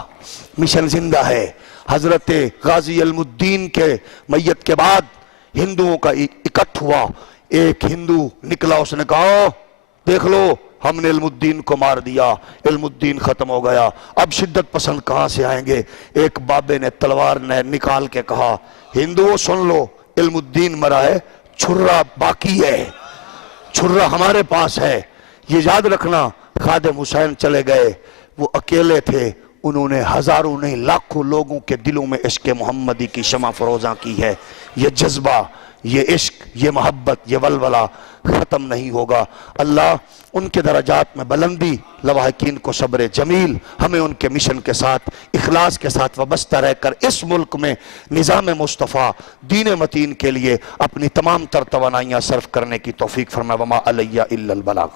مشن زندہ ہے۔ حضرت غازی علم الدین کے میت کے بعد ہندوؤں کا اکٹھ ہوا، ایک ہندو نکلا، اس نے کہا دیکھ لو ہم نے علم الدین کو مار دیا، علم الدین ختم ہو گیا، اب شدت پسند کہاں سے آئیں گے؟ ایک بابے نے تلوار نے نکال کے کہا ہندوؤں سن لو، علم الدین مرا ہے، چھرا باقی ہے، چھرا ہمارے پاس ہے، یہ یاد رکھنا۔ خادم حسین چلے گئے، وہ اکیلے تھے، انہوں نے ہزاروں نہیں لاکھوں لوگوں کے دلوں میں عشق محمدی کی شمع فروزاں کی ہے۔ یہ جذبہ، یہ عشق، یہ محبت، یہ ولولہ ختم نہیں ہوگا۔ اللہ ان کے درجات میں بلندی، لواحقین کو صبر جمیل، ہمیں ان کے مشن کے ساتھ اخلاص کے ساتھ وابستہ رہ کر اس ملک میں نظام مصطفیٰ دین متین کے لیے اپنی تمام تر توانائیاں صرف کرنے کی توفیق فرمائے۔ وما علیہ الا البلاغ۔